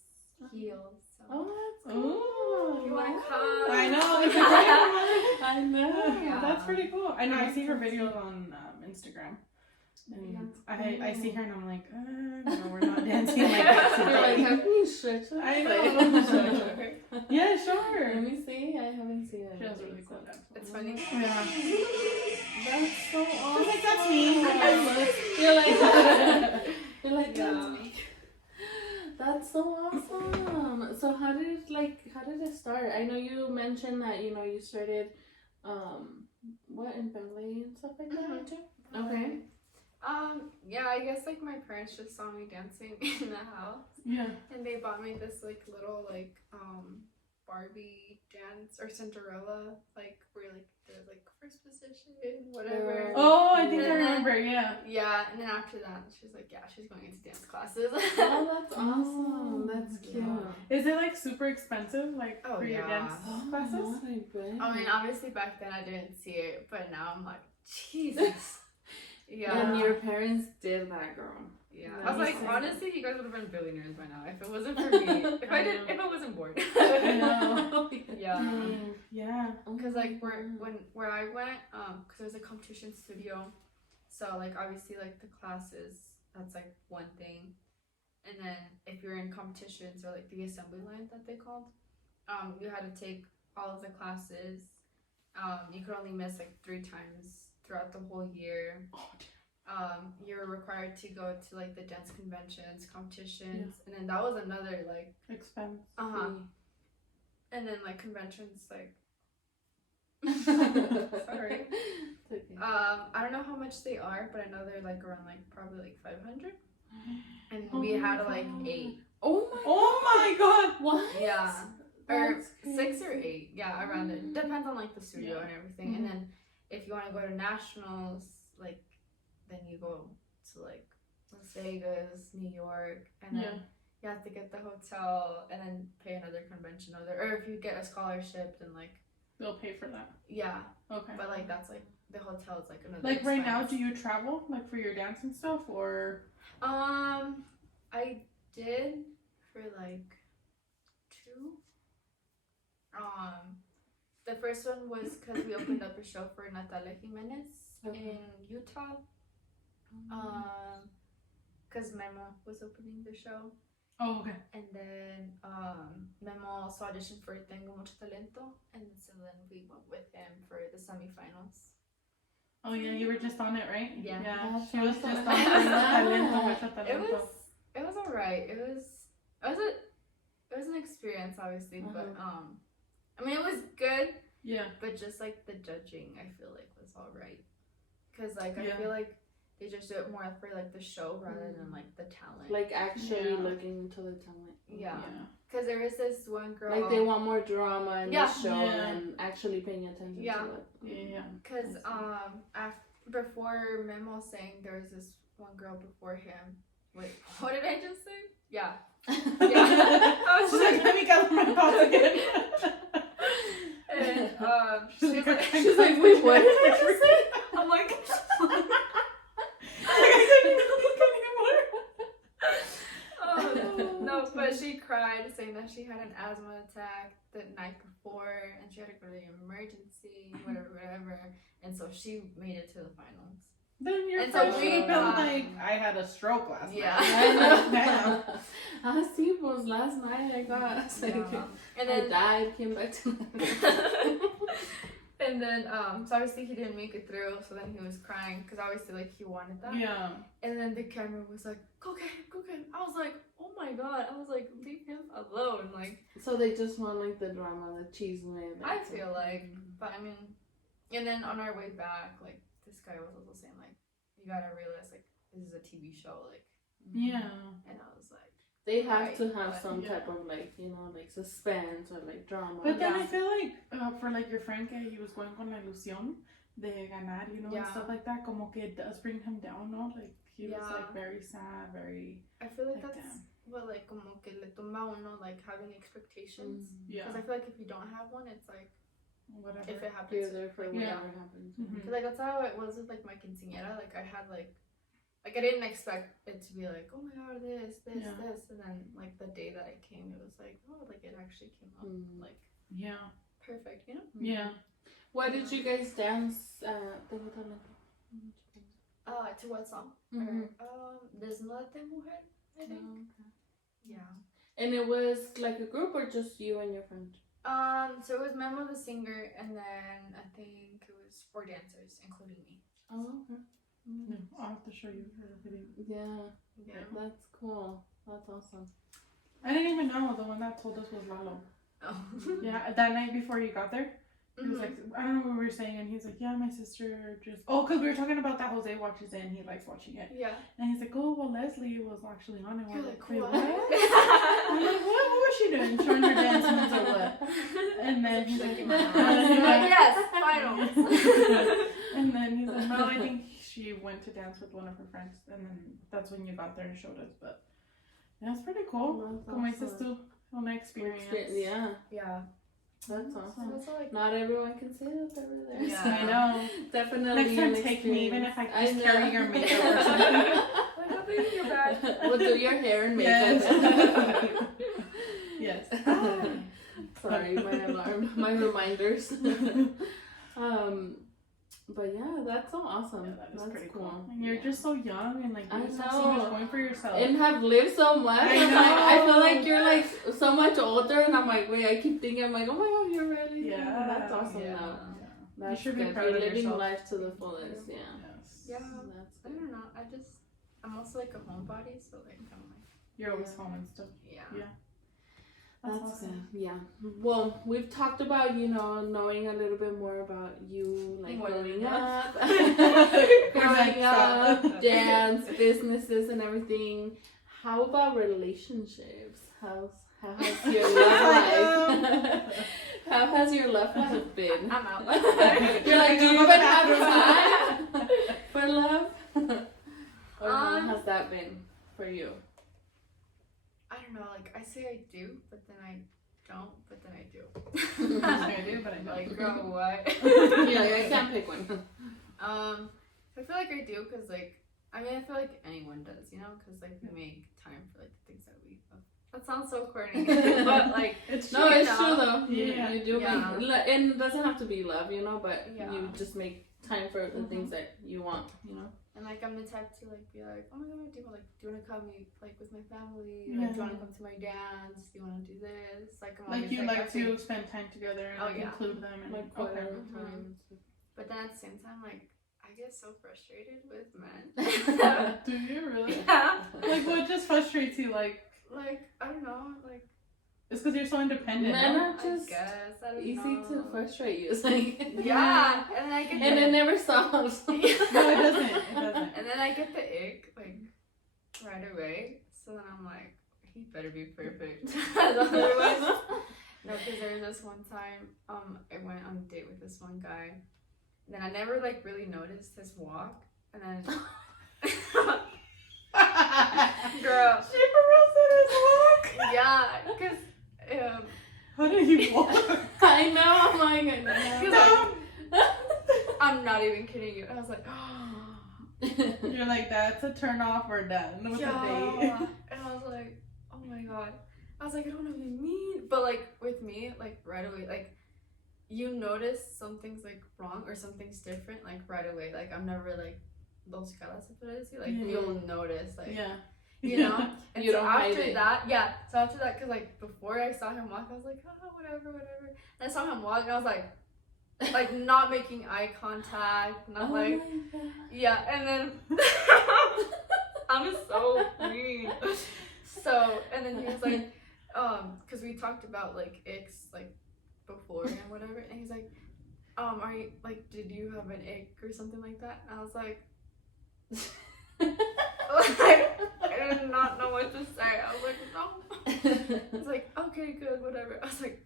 heels. So. Oh, that's Ooh. cool. You wanna Nice. come? I know. It's a great one. I know. Yeah. That's pretty cool. I know. I see her videos on Instagram, and I see her and I'm like, no, we're not dancing like that You're like, today. how can you stretch it? I know. Like- Yeah, Let sure. me see. I haven't seen it. She has really cool dance. It's funny. Yeah. That's so awesome. She's like, that's me. You're like, Yeah. that's me. That's so awesome. So how did it start? I know you mentioned that you started in ballet and stuff like that, Mhm. weren't you? Okay. Yeah, I guess like my parents just saw me dancing in the house, Yeah. and they bought me this like little like Barbie dance or Cinderella, like where like the like first position, whatever. Oh, I think I Yeah. remember. Yeah. Yeah, and then after that, she's like, yeah, she's going into dance classes. Oh, that's awesome. That's cute. Yeah. Is it like super expensive, like Oh, for your yeah. dance Oh my classes? God, I bet. I mean, obviously back then I didn't see it, but now I'm like, Jesus. Yeah. And your parents did that, girl. Yeah. No, I was like, he's- honestly, you guys would have been billionaires by now if it wasn't for me. If I wasn't bored. I know. Yeah. Dang, yeah. Because like where I went, because there's a competition studio, so like obviously like the classes, that's like one thing, and then if you're in competitions or like the assembly line that they called, you had to take all of the classes. You could only miss like 3 times throughout the whole year. Oh, dear. You're required to go to like the dance conventions, competitions, and then that was another like Expense. and then like conventions like Sorry. It's okay. I don't know how much they are, but I know they're like around like probably like 500, and Oh we my had like God. 8. Oh my. Oh my God. What? Yeah. Or That's 6 or crazy. 8, yeah, around it. Depends on like the studio Yeah. and everything. And then if you want to go to nationals, like then you go to like Las Vegas, New York, and then Yeah. you have to get the hotel and then pay another convention or if you get a scholarship, then like They'll pay for that. yeah, Okay. but like that's like the hotel is like another. Like right now, expense. do you travel like for your dance and stuff, or? I did for like 2. The first one was because we opened up a show for Natalia Jimenez Okay. in Utah. Because Memo was opening the show, Oh, okay. and then Memo also auditioned for Tengo Mucho Talento, and so then we went with him for the semifinals. Oh yeah, you were just on it, right? Yeah. Yeah. That's She was just on awesome. Talento, Mucho It Talento. was alright. It was an experience, obviously, but I mean it was good, Yeah. but just like the judging, I feel like was alright, cause like Yeah. I feel like they just do it more for like the show rather than like the talent. Like actually Yeah. looking into the talent. Yeah. Cause there is this one girl. Like they want more drama in Yeah. the show Yeah. and actually paying attention Yeah. to it. Yeah. Cause before Memo sang, there was this one girl before him. Wait, what did I just say? Yeah. Yeah. I was She's like, let me gather my thoughts again. and she was like, She's like, wait, what did I just say? I'm like, no, but she cried saying that she had an asthma attack the night before and she had to go to the emergency, whatever. And so she made it to the finals. Then your And so friend we should have been thought- like, I had a stroke last Yeah. night. I see was last night I got sick. Yeah. And I then died, came back to and then so obviously he didn't make it through, so then he was crying because obviously like he wanted that. Yeah. And then the camera was like, go get him. I was like, oh my god. I was like, leave him alone. Like, So they just want like the drama, the cheese man. I feel like, but I mean, and then on our way back, like this guy was also saying like, you gotta realize like this is a TV show, like, Yeah. and I was like, They have Right, to have but- some Yeah. type of like, you know, like suspense or like drama. But then Yeah. I feel like for like your friend que he was going con la ilusión de ganar, you know, and Yeah. stuff like that, como que it does bring him down, no? Like he was Yeah. like very sad, very I feel like like that's that. what like como que le tumba a uno like having expectations. Yeah. Because I feel like if you don't have one, it's like Whatever. if it You're happens. there for like, whatever Yeah. happens. Mhm. Cause like that's how it was with like my quinceañera. Like I had like I didn't expect it to be like, oh my god, this, Yeah. and then like the day that I came, it was like, oh, like it actually came out like Yeah. perfect, you know? Yeah. Why did you guys dance at the hotel? To what song? Mhm. Or, Desnúdate, mujer. I think. Yeah. And it was like a group or just you and your friend? So it was Memo the singer, and then I think it was 4 dancers, including me. Oh, okay. No, I'll have to show you her video. Yeah, Yeah. that's cool. That's awesome. I didn't even know the one that told us was Lalo. Oh. Yeah, that night before you got there, he was Mhm. like, I don't know what we were saying, and he was like, yeah, my sister just, because we were talking about that Jose watches it and he likes watching it. Yeah. And he's like, oh, well, Leslie was actually on it. You're We're like, wait, what? I'm like, what was she doing? Showing her dance moves or what? And then he's like, Shaking my ass. You're like, yes, finals. and then he's like, no, I think she went to dance with one of her friends, and then that's when you got there and showed us. But yeah, it's pretty cool. That's Como dices awesome. tú, An experience. Yeah, Yeah. that's So awesome. that's all, like, Not everyone can say that over there. Yeah. I know. Definitely. Next time, an take me, even if I experience. just know. carry your makeup or something. like, I'll be in your bag. We'll do your hair and makeup. Yes. Sorry, my alarm, my reminders. But yeah, that's so awesome. Yeah, that is that's pretty cool. cool. And you're Yeah. just so young and like you I just have so much know. going for yourself. And have lived so much. I I'm like, I feel know. like you're like so much older, and I'm like, wait, I keep thinking, I'm like, oh my god, you're really young. Yeah, That's awesome yeah. though. Yeah. That's should be good. proud You're of living yourself. life to the fullest. Yeah. Yes. Yeah. That's I don't know. I'm also like a homebody, so like I'm like, You're always home and stuff. yeah. Yeah. That's awesome. good. Yeah. Well, we've talked about, knowing a little bit more about you, like More than growing enough. up, growing Stop. up, dance, businesses, and everything. How about relationships? How has your love life? How has your love life been? I'm out. You're like, do you even have time for love? Or how has that been for you? I don't know. Like I say I do, but then I don't. But then I do. I do, but I don't. Like, girl, what? Yeah, I can't pick one. I feel like I do because like I feel like anyone does, because like we make time for like the things that we love. That sounds so corny, but like It's No, true. it's true though. Yeah. You do Yeah. make, and it doesn't have to be love, but Yeah. you just make time for the things that you want, And like I'm the type to like be like, oh my god, do you wanna come meet like with my family? Yeah. Like, do you wanna come to my dance? Do you wanna do this? Like I'm Like always you like okay. to spend time together and Oh, like, yeah. include them and Like okay. quality Mhm. time. But then at the same time, like I get so frustrated with men. Do you really? Yeah. Like what just frustrates you? Like Like I don't know. Like it's because you're so independent. Men no? are just I guess I don't easy know. to frustrate you. It's like, Yeah, and then I get and it never stops. No, it doesn't. It doesn't. And then I get the ick like right away. So then I'm like, he better be perfect. Otherwise, no, because there was this one time, I went on a date with this one guy. And then I never like really noticed his walk, and then girl, She for real said his walk. yeah, because How did he walk? I know. I'm like, I know. I'm not even kidding you. I was like, You're like, that's a turn off. We're done with the date. yeah. And I was like, oh my god. I was like, I don't know what you mean. But like with me, like right away, like you notice something's like wrong or something's different, like right away. Like I'm never like those caras se puede decir. Like Yeah. you'll notice, like Yeah. you know. And You so don't hide after it. that, yeah. So after that, cause like before I saw him walk, I was like, oh whatever. And I saw him walk, and I was like not making eye contact, not Oh like. my God. Yeah, and then I'm so mean. So, and then he was like, because we talked about like icks like before and whatever, and he's like, are you like, did you have an ick or something like that? And I was like, I did not know what to say. I was like, no. He's like, okay, good, whatever. I was like,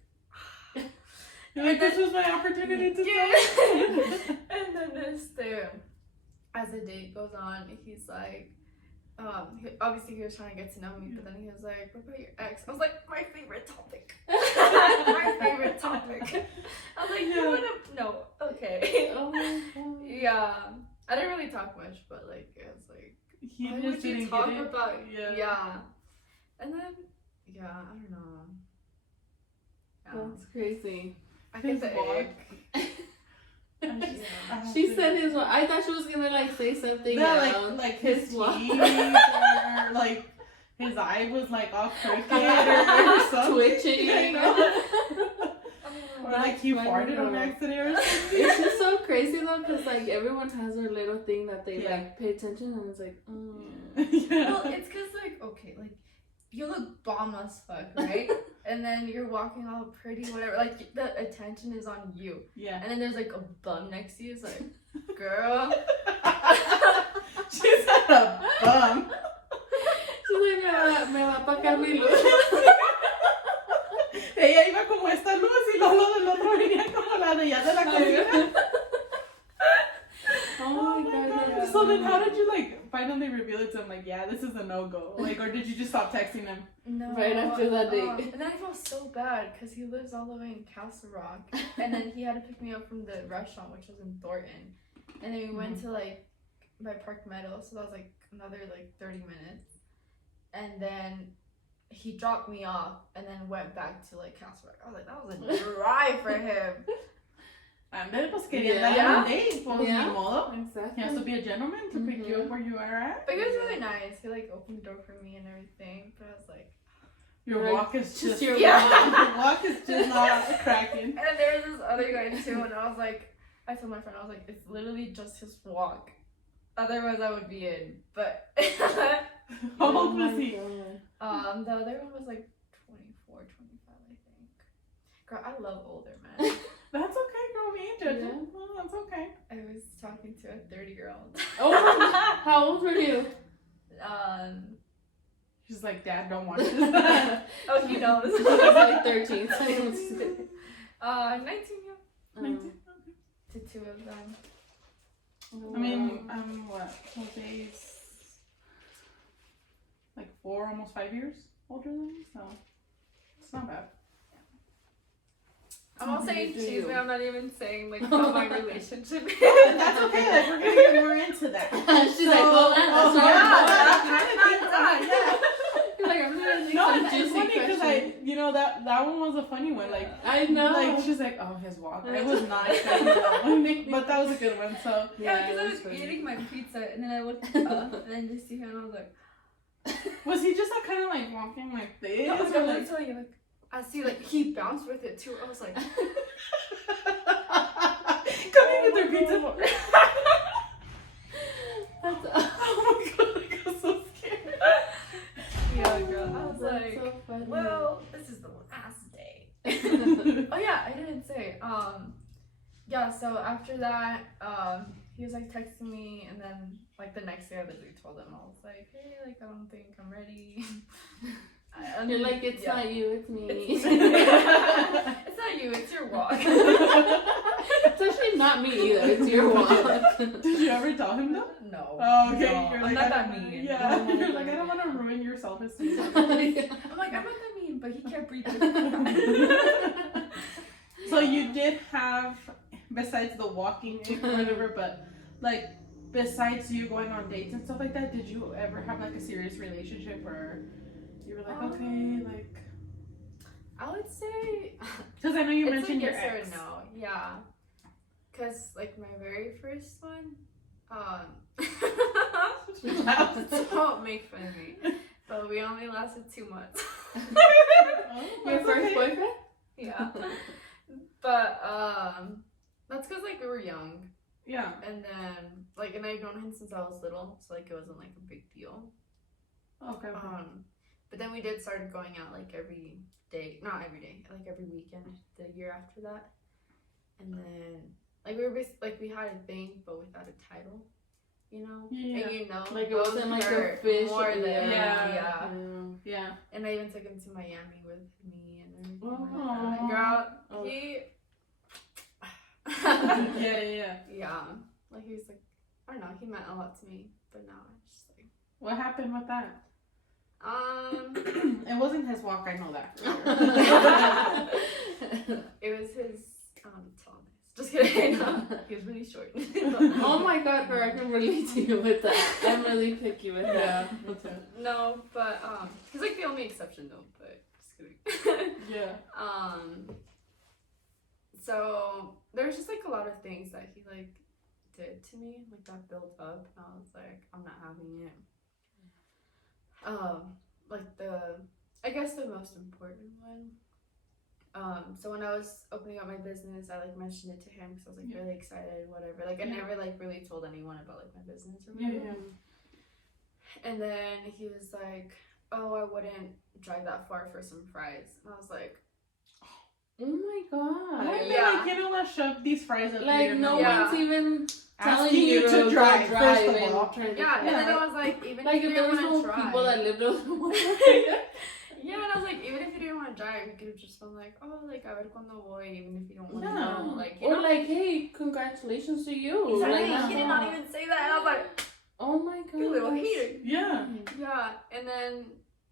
You're like, this was my opportunity to yeah. say. And then as the date goes on, he's like, obviously he was trying to get to know me, but then he was like, what about your ex? I was like, my favorite topic. My favorite topic. I was like, you wanna, no, okay. Oh my God. Yeah. I didn't really talk much, but like, it was like, He why just would you didn't talk get it. about, Yeah. yeah. And then, yeah, I don't know. Yeah. That's crazy. I get His the walk. ick. I She said his. I thought she was gonna like say something Yeah, else. like his teeth, walk. or like his eye was like all crooked or something. Twitching. I know. Or like he That's farted on funny. accident or something. It's just so crazy though, because like everyone has their little thing that they Yeah. like pay attention, and it's like, Yeah. Well, it's because, like, okay, like, you look bomb as fuck, right? And then you're walking all pretty, whatever. Like, the attention is on you. Yeah. And then there's, like, a bum next to you. It's like, girl. She's at a bum. She's like, me va a apagar mi luz. Ella iba como esta luz y luego del otro venía como la de allá de la cocina. Oh my God. So then how did you like find him they reveal it to him, like, yeah, this is a no-go? Like, or did you just stop texting him? No. Right after that date. And then I felt so bad because he lives all the way in Castle Rock, and then he had to pick me up from the restaurant, which was in Thornton, and then we went to like by Park Meadow, so that was like another like 30 minutes, and then he dropped me off and then went back to like Castle Rock. I was like, that was a drive for him. Ándale, pues quería Yeah. darle un date, pues Yeah. ni modo. Exactly. He has to be a gentleman to pick you up where you are at. But he was really nice. He like opened the door for me and everything. But I was like, Your Like, walk is just your Yeah. your walk is just not cracking. and there was this other guy too, and I was like, I told my friend, I was like, it's literally just his walk. Otherwise, I would be in. But How old was he? the other one was like 24, 25, I think. Girl, I love older men. That's okay, girl. We ain't judging. Yeah. Well, that's okay. I was talking to a 30-year-old. Oh, how old were you? She's like, Dad, don't watch this. Oh, he knows. She was like 13. So 19, yeah. 19. To two of them. I mean, what? Jose's like 4, almost 5 years older than me, so it's not bad. I'm not Something saying to do. choose me. I'm not even saying like how my relationship is. That's okay. Like, we're gonna get more into that. She's like, hold on, that's yeah, not that kind of thing. Yeah. She's like, I'm gonna think No, some it's juicy funny because questions. that one was a funny one. Like, I know. like she's like, oh, his walk. I was not expecting that one, but that was a good one. So Yeah, because I it was funny. eating my pizza and then I looked up and then just see him and I was like, was he just like kind of like walking like this? no, or, I'm like, telling you, like, I see like he bounced with it too. I was like, coming with their pizza. That's, Oh my god, I got so scared. yeah, girl. I was that's like, so funny. well, this is the last day. Oh yeah, I didn't say. Yeah. So after that, he was like texting me, and then like the next day, I literally told him I was like, hey, like I don't think I'm ready. You're like, it's Yeah. not you, it's me. It's not you, it's your walk. It's actually not me either, it's your walk. Did you ever tell him though? No. Oh, okay. No, You're I'm like, not I that don't- mean. Yeah. I'm not You're like, that I don't mean. want to ruin your self-esteem. I'm like, I'm not that mean, but he can't breathe. So you did have, besides the walking or whatever, but like besides you going on dates and stuff like that, did you ever have like a serious relationship where you were like, okay, like, I would say because I know you it's mentioned like your yes ex. or no. Yeah. Cause like my very first one, don't make fun of me. But we only lasted 2 months. Oh, Your that's first okay. boyfriend? Yeah. But that's cause like we were young. Yeah. And then like and I've known him since I was little, so like it wasn't like a big deal. Okay. But then we did start going out like every day, not every day, like every weekend the year after that. And then like we were like we had a thing but without a title, you know? Yeah. And you know, Like it those wasn't like hurt official. more than Yeah. yeah. Yeah. And I even took him to Miami with me and everything Aw. like that. Girl, Oh. he Yeah. yeah. Like he was like I don't know, he meant a lot to me. But now it's just like What happened with that? um It wasn't his walk, I know that. it was his Thomas. Just kidding. No, he was really short. Oh my god, girl, I can relate to you with that. I'm really picky with that. me too. No, but he's like the only exception though. But just kidding. Yeah. So there's just like a lot of things that he like did to me, like that built up, and I was like, I'm not having it. Like I guess the most important one. So when I was opening up my business, I like mentioned it to him because I was like really excited, whatever. Like I Yeah. never like really told anyone about like my business or Yeah, whatever. yeah. And then he was like, "Oh, I wouldn't drive that far for some fries," and I was like, Oh my god. Why Yeah. like, you know what, shove these fries up Like here. no Yeah. one's even telling Asking you to go drive, first of and all. trying to "Yeah," and then fly. I was like, "Even Like if you if there didn't was want no to people drive." that lived over Yeah, and I was like, even if you didn't want to drive, you could have just been like, "Oh, like a ver cuando voy," even if you don't want to Yeah. know, like you or know. like, hey, congratulations to you. Exactly. Like, He did not even say that, and I was like, Oh my god. You little hater. Yeah. Yeah, and then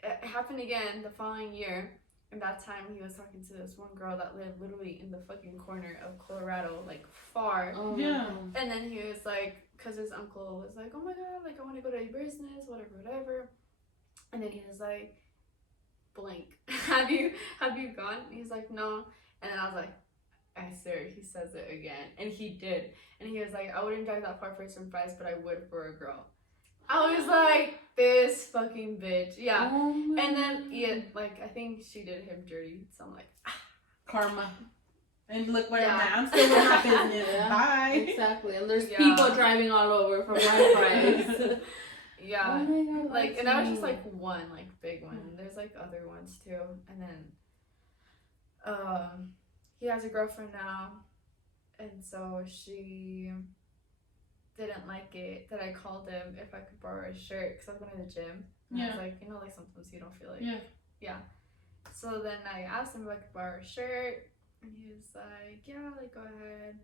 it happened again the following year. And that time he was talking to this one girl that lived literally in the fucking corner of Colorado, like far. Oh Yeah. my god. And then he was like, because his uncle was like, oh my god, like I want to go to your business, whatever. And then he was like, blank, have you gone? And he's like, no. And then I was like, I swear he says it again. And he did. And he was like, I wouldn't drive that far for some fries, but I would for a girl. I was like, this fucking bitch. Yeah. Oh my And then, god. yeah, like, I think she did him dirty. So I'm like, Karma. And look where Yeah. I'm at. I'm still with my business. Yeah. Bye. Exactly. And there's Yeah. people driving all over from one price. yeah. Oh my god. Like, that's and that was just mean. like one, like, big one. There's like other ones too. And then, he has a girlfriend now. And so she didn't like it that I called him if I could borrow a shirt because I was going to the gym. And I was Yeah. like, you know, like sometimes you don't feel like. Yeah. Yeah. So then I asked him if I could borrow a shirt. And he was like, yeah, like, go ahead.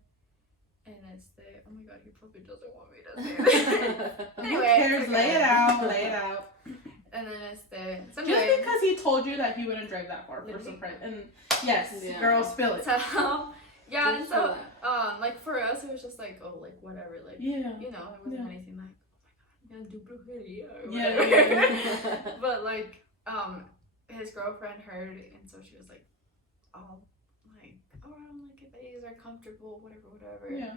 And it's the, oh my god, he probably doesn't want me to say this. Who Anyway, cares? okay. Lay it out. Lay it out. And then it's the, so Just anyway, because he told you that he wouldn't drive that far for Literally. some friends. And yes, Yeah. girl, spill it. so, yeah, and Just so, for that. like, for us, it was just like, oh, like, whatever, like, Yeah. you know, it wasn't Yeah. anything like, oh my god, I'm gonna do brujeria or Yeah, whatever. But, like, his girlfriend heard, and so she was like, oh, like, around, like, if you guys are comfortable, whatever. Yeah.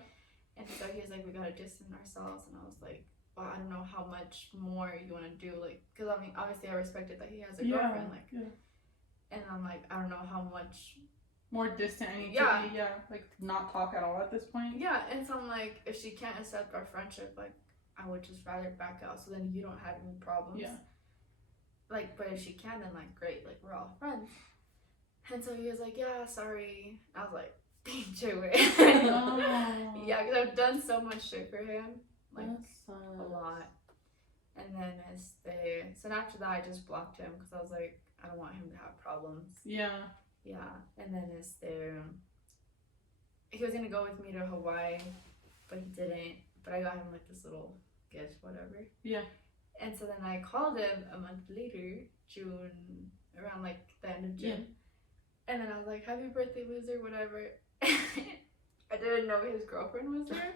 And so he was like, we gotta distance ourselves, and I was like, well, I don't know how much more you want to do, like, because I mean, obviously I respected that he has a girlfriend, like, Yeah. and I'm like, I don't know how much, More distant. I need Yeah. to be, like, not talk at all at this point. yeah, and so I'm like, if she can't accept our friendship, like, I would just rather back out, so then you don't have any problems. Yeah. Like, but if she can, then, like, great, like, we're all friends. And so he was like, yeah, sorry. I was like, do it. Oh. Yeah, because I've done so much shit for him. Like, That a sucks. lot. And then so after that I just blocked him because I was like, I don't want him to have problems. Yeah. Yeah. And then he was gonna go with me to Hawaii, but he didn't. But I got him like this little gift, whatever. Yeah. And so then I called him a month later, June, around like the end of June. Yeah. And then I was like, happy birthday, loser, whatever. I didn't know his girlfriend was there.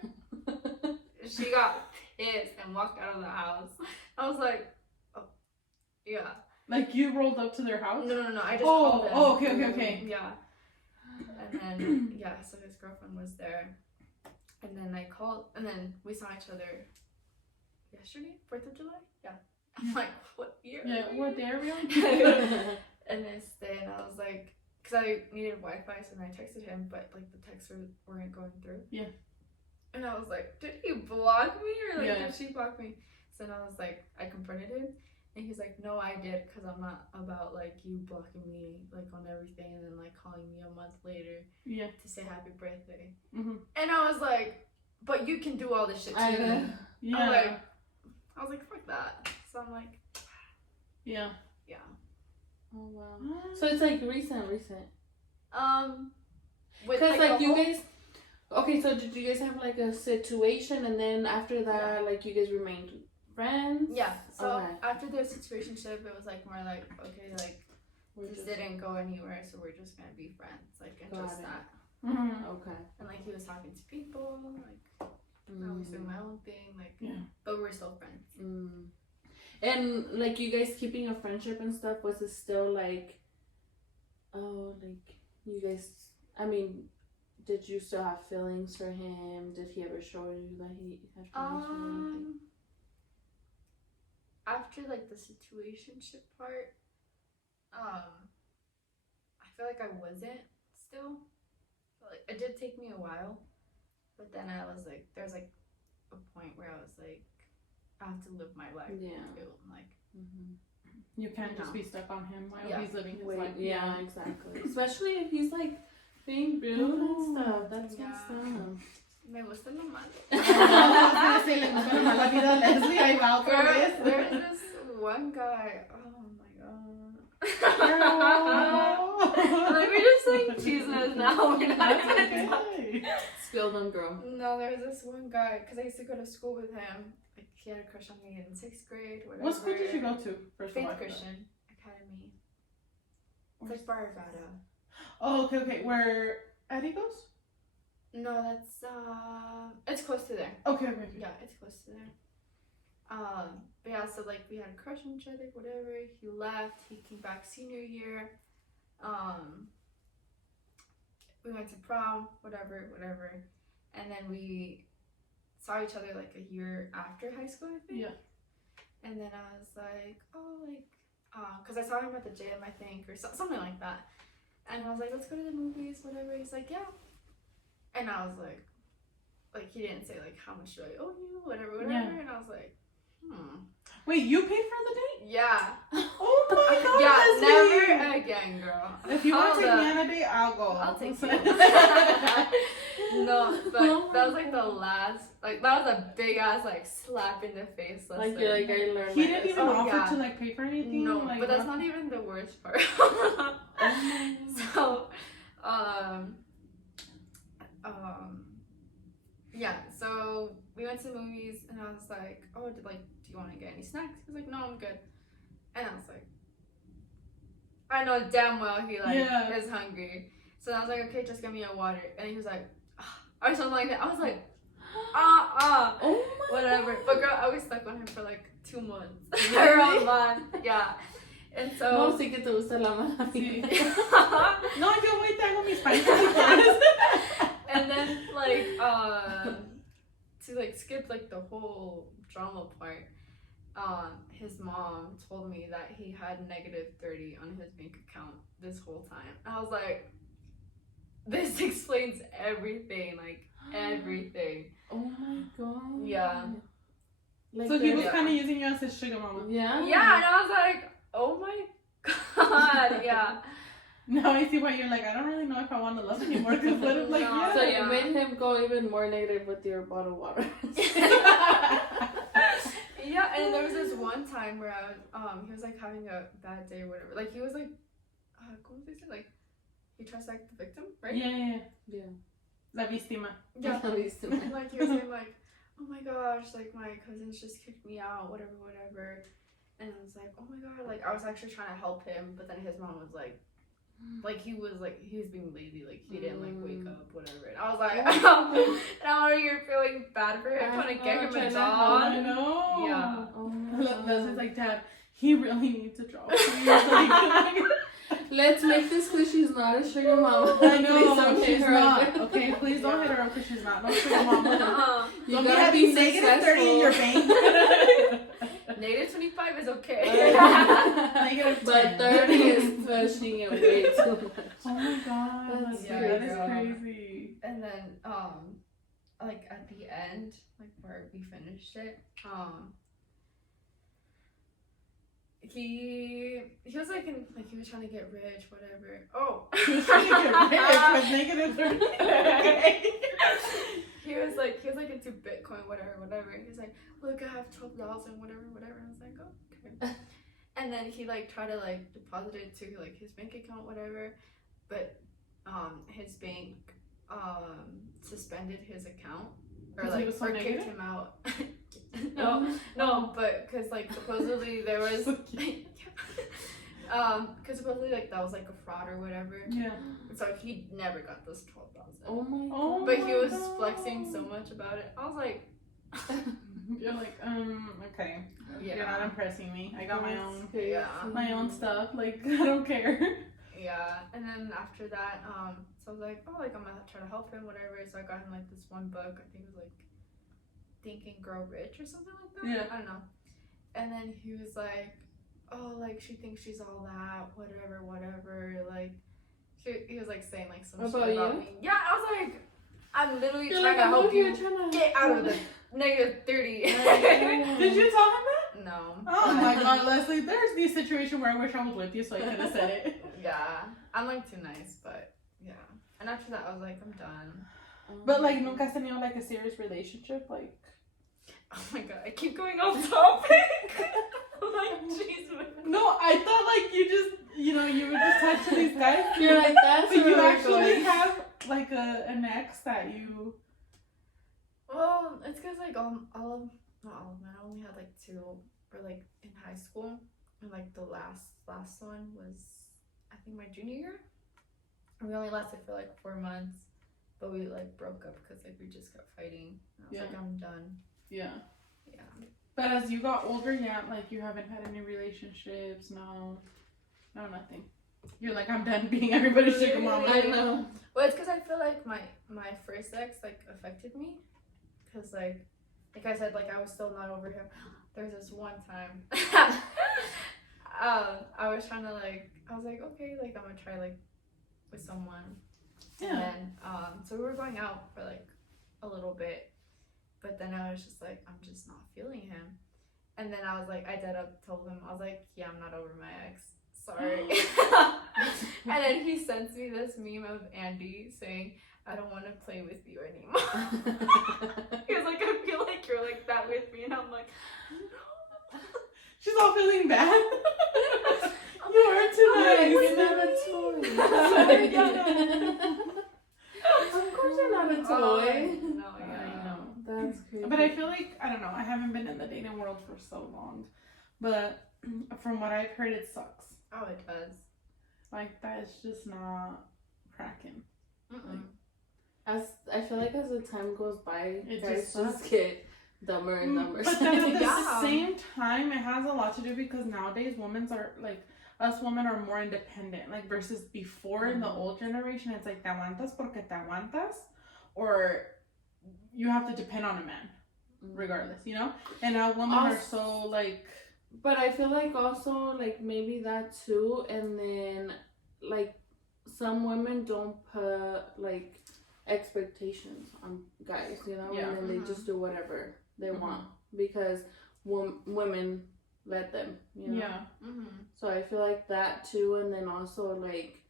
She got pissed and walked out of the house. I was like, oh, yeah. Like, you rolled up to their house? No. I just called him. Oh, okay. Yeah. And then, yeah, so his girlfriend was there. And then I called, and then we saw each other yesterday, 4th of July? Yeah. I'm like, what year? Yeah, are we what in? day are we on? And and I was like, because I needed Wi-Fi, so then I texted him, but like the texts weren't going through. Yeah. And I was like, did he block me or like Yeah. did she block me? So then I was like, I confronted him, and he's like, no, I did, because I'm not about like you blocking me like on everything and then like calling me a month later Yeah. to say happy birthday. Mm-hmm. And I was like, but you can do all this shit I too. know. Yeah. I was like, fuck that. So I'm like, Yeah. yeah. Oh wow. So it's like recent. With Because like the you whole- guys. Okay, so did you guys have like a situation, and then after that, like you guys remained friends? Yeah. So Okay. after the situationship, it was like more like, okay, like We're this just- didn't go anywhere, so we're just gonna be friends, like, and Got just it. that. Mm-hmm. Okay. And like he was talking to people, like I was doing Mm. my own thing, like, Yeah. but we're still friends. Mm. And like you guys keeping a friendship and stuff, was it still like, oh, like you guys? I mean, did you still have feelings for him? Did he ever show you that he had feelings for you? After like the situationship part, I feel like I wasn't still. Like it did take me a while, but then I was like, there's like a point where I was like, I have to live my life Yeah. too. I'm like, Mm-hmm. You can't just No. be stuck on him while Yeah. he's living his Wait, life. yeah, exactly. Especially if he's like being rude and stuff. That's Yeah. messed up. me gusta lo malo. I was gonna say, le gusta la mala vida, Leslie. I vouch for Girl, this. there's this one guy. Oh my god. Girl. Like we're just saying Jesus now. We're not That's even talking. okay. Spill them, girl. No, there was this one guy, because I used to go to school with him. Like, he had a crush on me in 6th grade, whatever. What school did you go to? First of all, Faith Christian Academy. It's like Barvada. Oh, okay. Where Eddie goes? No, that's it's close to there. Okay. Yeah, it's close to there. But yeah, so like we had a crush on each other, whatever. He left. He came back senior year. We went to prom, whatever. And then we saw each other like a year after high school, I think. Yeah. And then I was like, because I saw him at the gym, I think, or something like that. And I was like, let's go to the movies, whatever. He's like, yeah. And I was like he didn't say like how much do I owe you, whatever. Yeah. And I was like, Wait, you paid for the date? yeah. Oh my god. Yeah, Leslie. never again, girl. If you want to Hold take up. me on a date, I'll go. I'll take you. No, but that was like the last, like that was a big ass like slap in the face. Like you're like, I learned. He my didn't even lesson. offer yeah. to like pay for anything. No, like, but that's not even the worst part. So, yeah. So we went to the movies, and I was like, "Oh, do you want to get any snacks?" He was like, "No, I'm good." And I was like, I know damn well he is hungry. So I was like, "Okay, just get me a water." And he was like, or something like that. I was like, Oh my whatever. God. But girl, I was stuck on him for like 2 months. Really? Around month. Yeah. And No, so sí que te gusta la mala Sí. vida. No, yo voy tengo mis países. and then like to like skip like the whole drama part, his mom told me that he had -30 on his bank account this whole time. I was like, this explains everything, like everything. Oh my god. Yeah. Like So he the- was kind of using you as his sugar mama. Yeah. Yeah, and I was like, oh my god, yeah. Now I see why you're like, I don't really know if I want to love anymore. Because what if, like, No. yeah. So you made him go even more negative with your bottled water. Yeah, and there was this one time where I was, he was like having a bad day or whatever. Like he was like, ¿cómo se dice? Like he tries to act the victim, right? Yeah. Yeah. La víctima. Yeah. At least. And like he was saying like, oh my gosh, like my cousins just kicked me out, whatever. And I was like, oh my god, like I was actually trying to help him, but then his mom was like he was being lazy, like he didn't like wake up, whatever. And I was like, and I'm over here feeling bad for him, trying to get him a I job. know. Yeah. Oh my God. Leslie's like, Dad, he really needs a job. Like, Let's make this clear. She's not a sugar mama. I know, Please don't hit she's her not. up. Okay, please don't hit her up because she's not. No sugar mama. You Don't be gotta having be -30 in your bank. -25 is okay. But 30 is pushing it way too much. Oh my god, That's that crazy. is crazy. And then like at the end, like where we finished it, he was like he was trying to get rich, whatever. Oh, She was trying to get rich with -30. he was like into Bitcoin, whatever. He was like, look, I have 12,000, whatever. And I was like, oh, okay. And then he like tried to like deposit it to like his bank account, whatever, but his bank suspended his account or 'Cause he like was so or kicked negative? him out. No, but because like supposedly there was because supposedly like that was like a fraud or whatever. Yeah. So he never got this 12,000. Oh my god. Oh But he my was God. flexing so much about it. I was like, You're like, okay. Yeah. You're not impressing me. I got my own stuff. Like, I don't care. yeah. And then after that, so I was like, oh, like I'm gonna try to help him, whatever. So I got him like this one book. I think it was like Think and Grow Rich or something like that. Yeah. I don't know. And then he was like, oh, like she thinks she's all that, whatever. Like he was like saying like some About shit about you? me. Yeah. I was like, I'm literally You're trying like, to I'm help over you here trying to get out of the -30. Did you tell him that? No. Oh my god, Leslie, there's the situation where I wish I was with you so I could have said it. Yeah, I'm like too nice, but yeah. And after that, I was like, I'm done. But like, nunca has tenido like a serious relationship? Like, Oh my god, I keep going off topic. Like, jeez. no, I thought like you just, you would just talk to these guys. You're like, that's But you where we're actually going. have like an ex that you? Well, it's because like all of not all of them. I only had like two, or like in high school, and like the last one was I think my junior year. And we only lasted for like 4 months, but we like broke up because like we just kept fighting. And I was like, I'm done. Yeah. Yeah. But as you got older, yeah, like you haven't had any relationships, no, nothing. You're like, I'm done being everybody's sugar mama. I know. Well, it's because I feel like my first ex like affected me, because like I said, like I was still not over him. There's this one time, I was trying to like, I was like, okay, like I'm gonna try like with someone. Yeah. And then so we were going out for like a little bit, but then I was just like, I'm just not feeling him. And then I was like, I dead up told him, I was like, yeah, I'm not over my ex. Sorry. And then he sends me this meme of Andy saying, I don't want to play with you anymore. He was like, I feel like you're like that with me. And I'm like, no. She's all feeling bad. You are too nice. You're not a toy. Of course you're not a toy. No, yeah. I know. That's crazy. But I feel like, I don't know, I haven't been in the dating world for so long. But from what I've heard, it sucks. Oh, it does. Like, that is just not cracking. As I feel like as the time goes by, It guys just sucks. just get dumber and dumber. But then at the Yeah. same time, it has a lot to do because nowadays women are like, us women are more independent. Like versus before in the old generation, it's like te aguantas porque te aguantas, or you have to depend on a man regardless, you know. And now women are so like. But I feel like also like maybe that too, and then like some women don't put like expectations on guys, you know, Yeah. and then they just do whatever they want because women let them, you know. Yeah. So I feel like that too, and then also like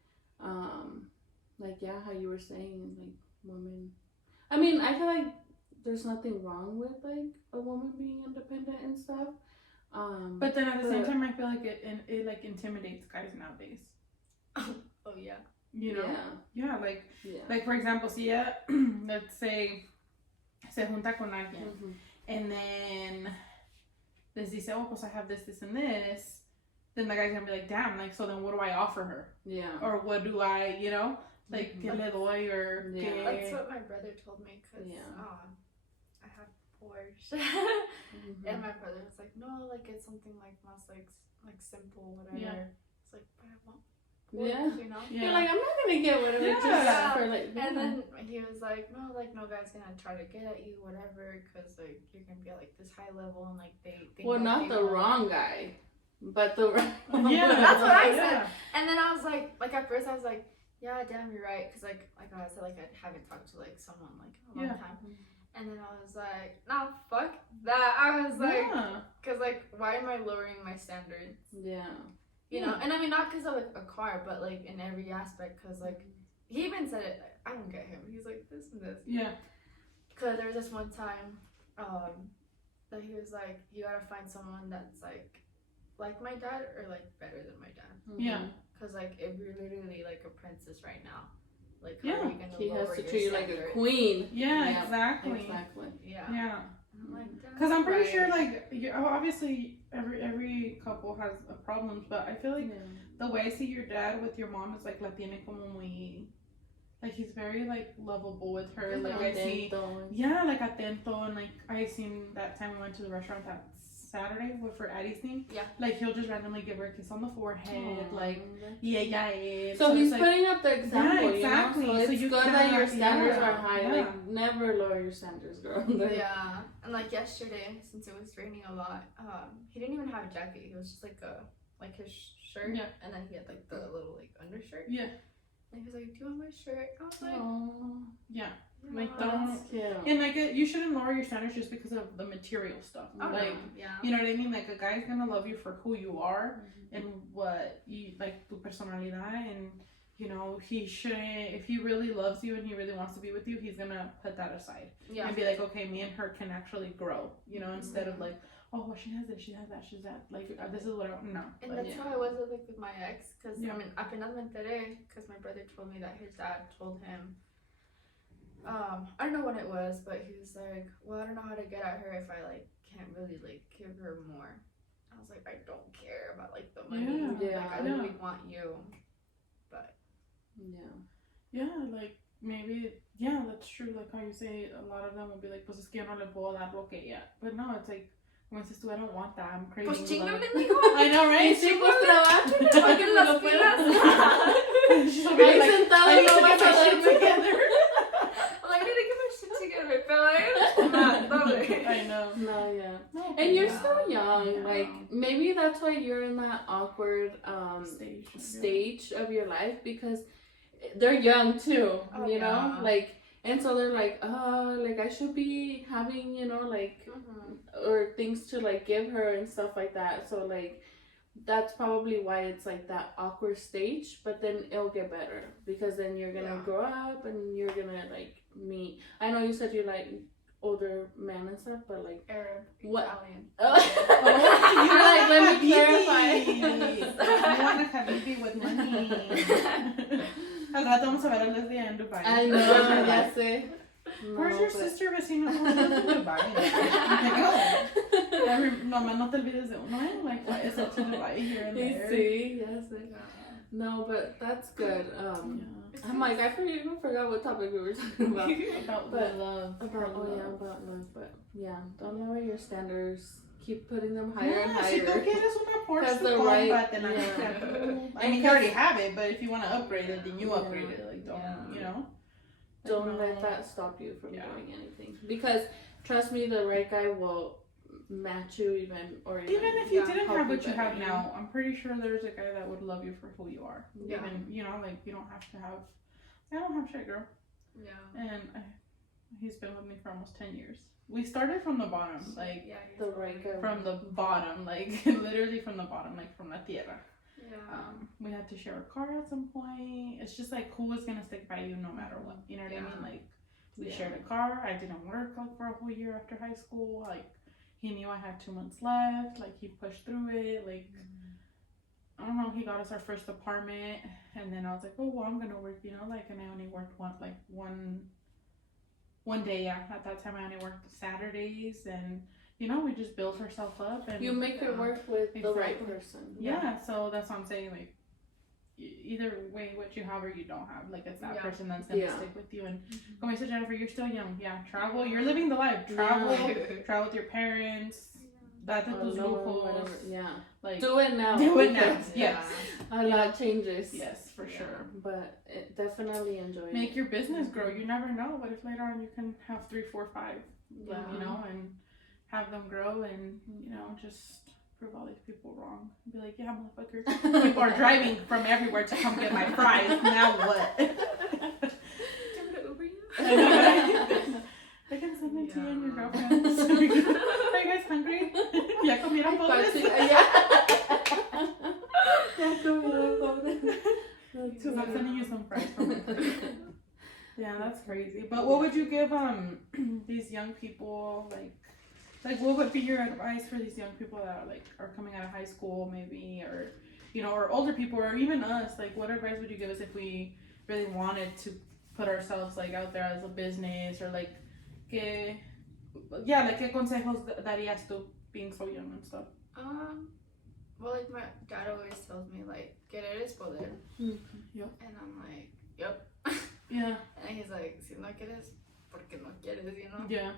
yeah, how you were saying like women. I mean, I feel like there's nothing wrong with like a woman being independent and stuff. But then at the same time, I feel like it like intimidates guys nowadays. Oh yeah. You know. Yeah. Yeah. Like for example, si ella, let's say, se junta con alguien, and then les dice, oh, pues I have this, and this, then the guy's gonna be like, damn, like, so then what do I offer her? Yeah. Or what do I, you know, like, que le doy, or que... That's what my brother told me, because I have Porsche. And my brother was like, no, like, it's something like most, like simple, whatever. Yeah. It's like, but I want Yeah. Porsche, you know? Yeah. You're like, I'm not gonna get whatever just for like. And then he was like, no guy's gonna try to get at you, whatever, because like you're gonna be at like this high level, and like they well, know not they the want- wrong guy, but the right. Yeah, That's what I yeah. said. And then I was like at first I was like, yeah, damn, you're right, because like I said, like I haven't talked to like someone like in a long time. And then I was like, nah, fuck that. I was like, because like, why am I lowering my standards? Yeah. You know, and I mean, not because of like, a car, but like in every aspect, because like, he even said it, like, I don't get him. He's like, this and this. Yeah. Because there was this one time that he was like, you gotta find someone that's like my dad or like better than my dad. Yeah. Because like, if you're literally like a princess right now, like, how Yeah. are you gonna He has lower to your treat you like a standards? queen. Yeah, exactly. Exactly. Yeah. Yeah. And I'm like, Because I'm pretty right. sure, like, obviously every couple has problems, but I feel like the way I see your dad with your mom is like la tiene como muy, like he's very like lovable with her. Like I see, yeah, like atento, and like I seen that time we went to the restaurant that Saturday for Addie's thing. Yeah. Like he'll just randomly give her a kiss on the forehead, like yeah. So he's it's like, putting up the example, exactly. You know? So So it's you good that your cannot- standards yeah, are high. yeah. Like never lower your standards, girl. Yeah, and like yesterday, since it was raining a lot, he didn't even have a jacket. He was just like his shirt, Yeah. and then he had like the little like undershirt. Yeah. And he was like, "Do you want my shirt?" I was like, Aww. Yeah. "No." Like, That's cute. And like you shouldn't lower your standards just because of the material stuff. Oh, no. Like yeah. you know what I mean? Like a guy's gonna love you for who you are and what you like, tu personalidad, and you know he shouldn't. If he really loves you and he really wants to be with you, he's gonna put that aside Yeah. and be like, okay, me and her can actually grow. You know, instead of like, oh, well, she has this, she has that, she's that. Like this is what I no. And Like, that's how I was with my ex, because Yeah. I mean, apenas me enteré, because my brother told me that his dad told him I don't know when it was, but he was like, well, I don't know how to get at her if I like can't really like give her more. I was like, I don't care about like the money. Yeah. Like I literally want you. But Yeah. Yeah, like maybe, yeah, that's true. Like how you say, a lot of them will be like, pues es que yo no le puedo dar lo que ella. But no, it's like, como dices tú, I don't want that. I'm craving pues love. chingale, mijo. I know, right? Sí, pues trabaja. Saquen las pilas. She's over here Ahí like, sentado I need no to vas get a my shit dormir. together. Well, I need to get my shit together, pero I know. No, yeah. No, And you're Yeah. still young. Yeah. Like maybe that's why you're in that awkward stage. stage of your life because they're young too. Oh, you know, yeah. like and so they're like, like I should be having, you know, like or things to like give her and stuff like that. So like that's probably why it's like that awkward stage, but then it'll get better because then you're gonna Yeah. grow up and you're gonna like meet. I know you said you like older men and stuff, but like Arab, What? Italian. Oh, You're like, let me Habibi. clarify. You want a Habibi with money. Al rato vamos a ver a Leslie en Dubai. I know, ya sé. Where's your but- sister vecino? Oh, I live in Dubai. No, man, no te olvides de uno, eh? Like, why is it to Dubai here and there? Sí, ya sé. No, but that's good. I'm like, I even forgot what topic we were talking about. About But- love. About about love, but yeah, don't lower your standards. Keep putting them higher and Yeah, si tú higher. quieres una Porsche, Because tú the right- cómpratela. yeah. I mean, you already have it, but if you want to upgrade it, then you Yeah. upgrade it. Like, don't, Yeah. you know? Don't Like, let no. that stop you from Yeah. doing anything. Because trust me, the right guy will match you even Even if you Yeah, didn't help have you what you better, have you now, I'm pretty sure there's a guy that would love you for who you are. Yeah. Even, you know, like, you don't have to have, I don't have shit, girl. Yeah. And he's been with me for almost 10 years. We started from the bottom, like, Yeah. the right guy. from the bottom, like, literally from the bottom, like, from la tierra. Yeah. We had to share a car at some point. It's just like, who was gonna stick by you no matter what? You know what I Yeah. mean? Like, we Yeah. shared a car. I didn't work like for a whole year after high school. Like, he knew I had 2 months left. Like, he pushed through it. Like, I don't know. He got us our first apartment, and then I was like, oh well, I'm gonna work. You know, like, and I only worked one day. Yeah, at that time I only worked Saturdays, and you know, we just built ourselves up. And You make it work with the right Exactly. person. yeah, so that's what I'm saying. Like, either way, what you have or you don't have, like, it's that Yeah. person that's gonna Yeah. stick with you. And como dice Jennifer, you're still young. Yeah, travel. You're living the life. Travel. Travel with your parents. Date Or tus lower, lujos. whatever. Yeah. Like, Do it now. do it now. because Yes. A lot changes. Yes, for Yeah. sure. But it, definitely enjoy Make it. your business grow. You never know. What if later on you can have 3, 4, 5, Yeah. you know, and have them grow and, you know, just prove all these people wrong. Be like, yeah, motherfucker. People are driving from everywhere to come get my fries. Now what? Do you want to Uber you? I can send them to you and your Yeah. girlfriends. Are you guys hungry? ¿Ya comieron But pobres? yeah. Ya comieron pobres. That's So I'm funny. sending you some fries from it. Yeah, that's crazy. But what would you give these young people, like what would be your advice for these young people that are coming out of high school maybe, or you know, or older people, or even us? Like, what advice would you give us if we really wanted to put ourselves like out there as a business, or like qué consejos darías tú being so young and stuff? Well, like my dad always tells me like, querer es poder. Yep. And I'm like, yep. Yeah. And he's like, si no quieres, porque no quieres, you know? Yeah.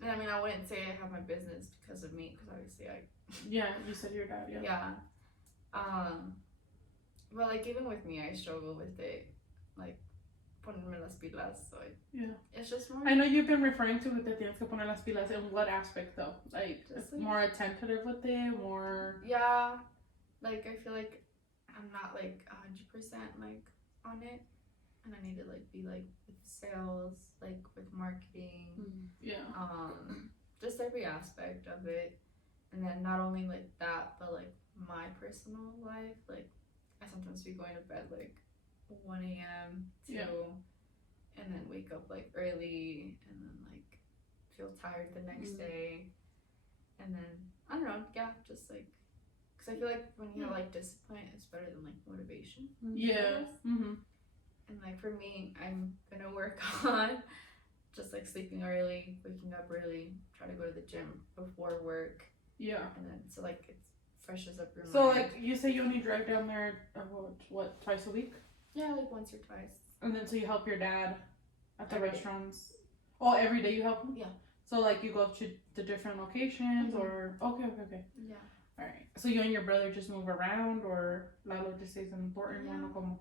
And I mean, I wouldn't say I have my business because of me, because obviously Yeah, you said your dad, yeah. yeah. But like even with me, I struggle with it, like ponerme las pilas. So Yeah. it's just more. I know you've been referring to te tienes que poner las pilas. In what aspect though? Like, Just like- more attentive with it, more. Yeah, like I feel like I'm not like 100% like on it, and I need to like be like with sales, like with marketing, Yeah. just every aspect of it. And then not only like that, but like my personal life, like I sometimes be going to bed like 1 a.m. to Yeah. and then wake up like early and then like feel tired the next day. And then I don't know, yeah, just like because I feel like when you have like discipline, it's better than like motivation. Yeah. Yes. Mm-hmm. And And like for me, I'm gonna work on just like sleeping early, waking up early, try to go to the gym before work, Yeah. and then so like it freshes up your So mind. like you say you only drive down there what twice a week, Yeah, like once or twice. and then so you help your dad at the Every day. restaurants. Oh, every day you help him. Yeah. So like you go to the different locations, Mhm. or okay. Yeah. All right. So you and your brother just move around, or Lalo just stays in Thornton? Yeah. No, como.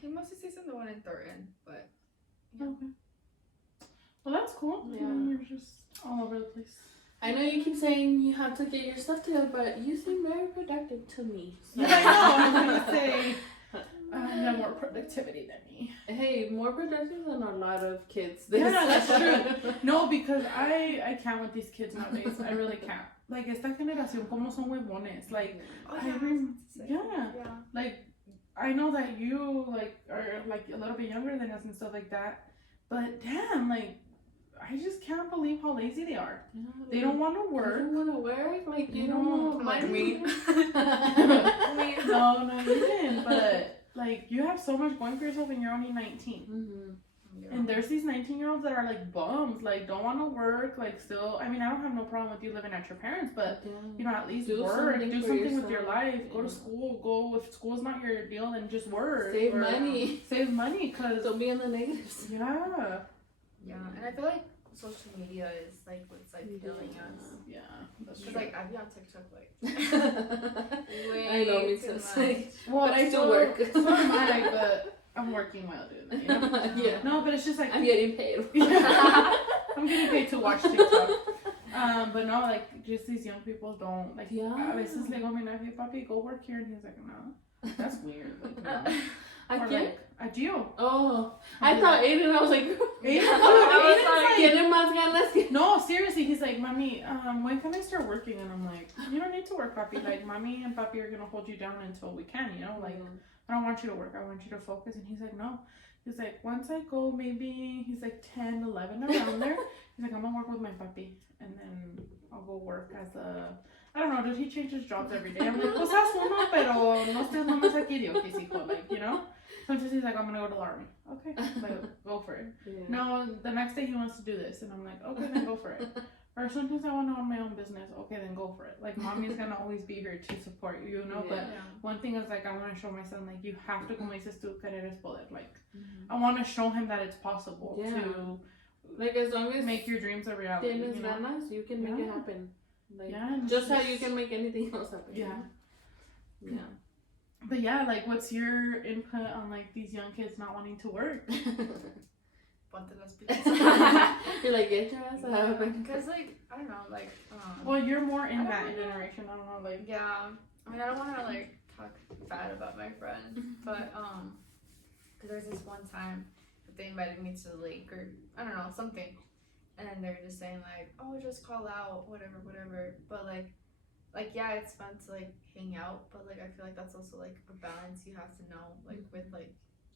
He mostly stays in the one in Thornton, but Okay. Well, that's cool. Yeah. You're just all over the place. I know you keep saying you have to get your stuff together, but you seem very productive to me. So. Yeah, I know. I was gonna say you have more productivity than me. Hey, more productive than a lot of kids. Yeah, that's true. No, because I can't with these kids nowadays. I really can't. Like, esta generación, como son huevones. Like, oh I yeah, rem- yeah. like, I know that you, like, are, like, a little bit younger than us and stuff like that. But, damn, like, I just can't believe how lazy they are. Yeah, They don't want to You work. don't want to work? Like, you No, don't like me. No, not even. But, like, you have so much going for yourself and you're only 19. Mm-hmm. And there's these 19-year-olds that are like bums, like don't want to work, like still. I mean, I don't have no problem with you living at your parents, but you know, at least Do work, something do for something with your yourself. life, go Yeah. to school, go. If school's not your deal, then just work. Save or money. Save money, cause Don't be in the negatives. yeah, Yeah, and I feel like social media is like what's like killing us. yeah, that's Cause true. like I be on TikTok like way I know, me too too. much. Like, well, but I still work. So am I, but I'm working while doing that. You know? Yeah. No, but it's just like I'm getting paid. I'm getting paid to watch TikTok. But no, like just these young people don't like. Yeah. A veces le digo a mi nephew, papi, go work here, and he's like, no, that's weird. Like, no. I Or can't. like, adieu. Oh, I thought Aiden. I was like, Aiden, I was tiene más ganas que. No, seriously, he's like, mommy, when can I start working? And I'm like, you don't need to work, papi. Like, mommy and papi are gonna hold you down until we can, you know, like. I don't want you to work. I want you to focus. And he's like, no. He's like, once I go, maybe, he's like 10, 11 around there. He's like, I'm going to work with my puppy. And then I'll go work as a, I don't know, dude, he changes jobs every day. I'm like, pues haz uno, pero no estés nomás aquí, Dios, hijo. Like, you know? Sometimes he's like, I'm going to go to the army. Okay, like, go for it. Yeah. No, the next day he wants to do this. And I'm like, okay, then go for it. Or sometimes I want to own my own business. Okay, then go for it. Like, mommy's going to always be here to support you, you know? Yeah. But one thing is, like, I want to show my son, like, you have to, como dices tú, querer es poder. Like, Mhm. I want to show him that it's possible Yeah. to Like, as long as make your dreams a reality. tienes You know? ganas, you can make it Yeah. happen. Like, Yeah, and just it's how you can make anything else happen. Yeah. Yeah. But yeah, like, what's your input on, like, these young kids not wanting to work? Ponte las pilas. You're like, get your ass out. Because like I don't know, like Well, you're more in I that don't know. generation. I don't know, like, yeah. I mean, I don't want to like talk bad about my friends, but because there's this one time that they invited me to the lake or I don't know something, and then they're just saying like, oh, just call out, whatever, but like yeah, it's fun to like hang out, but like I feel like that's also like a balance you have to know like with like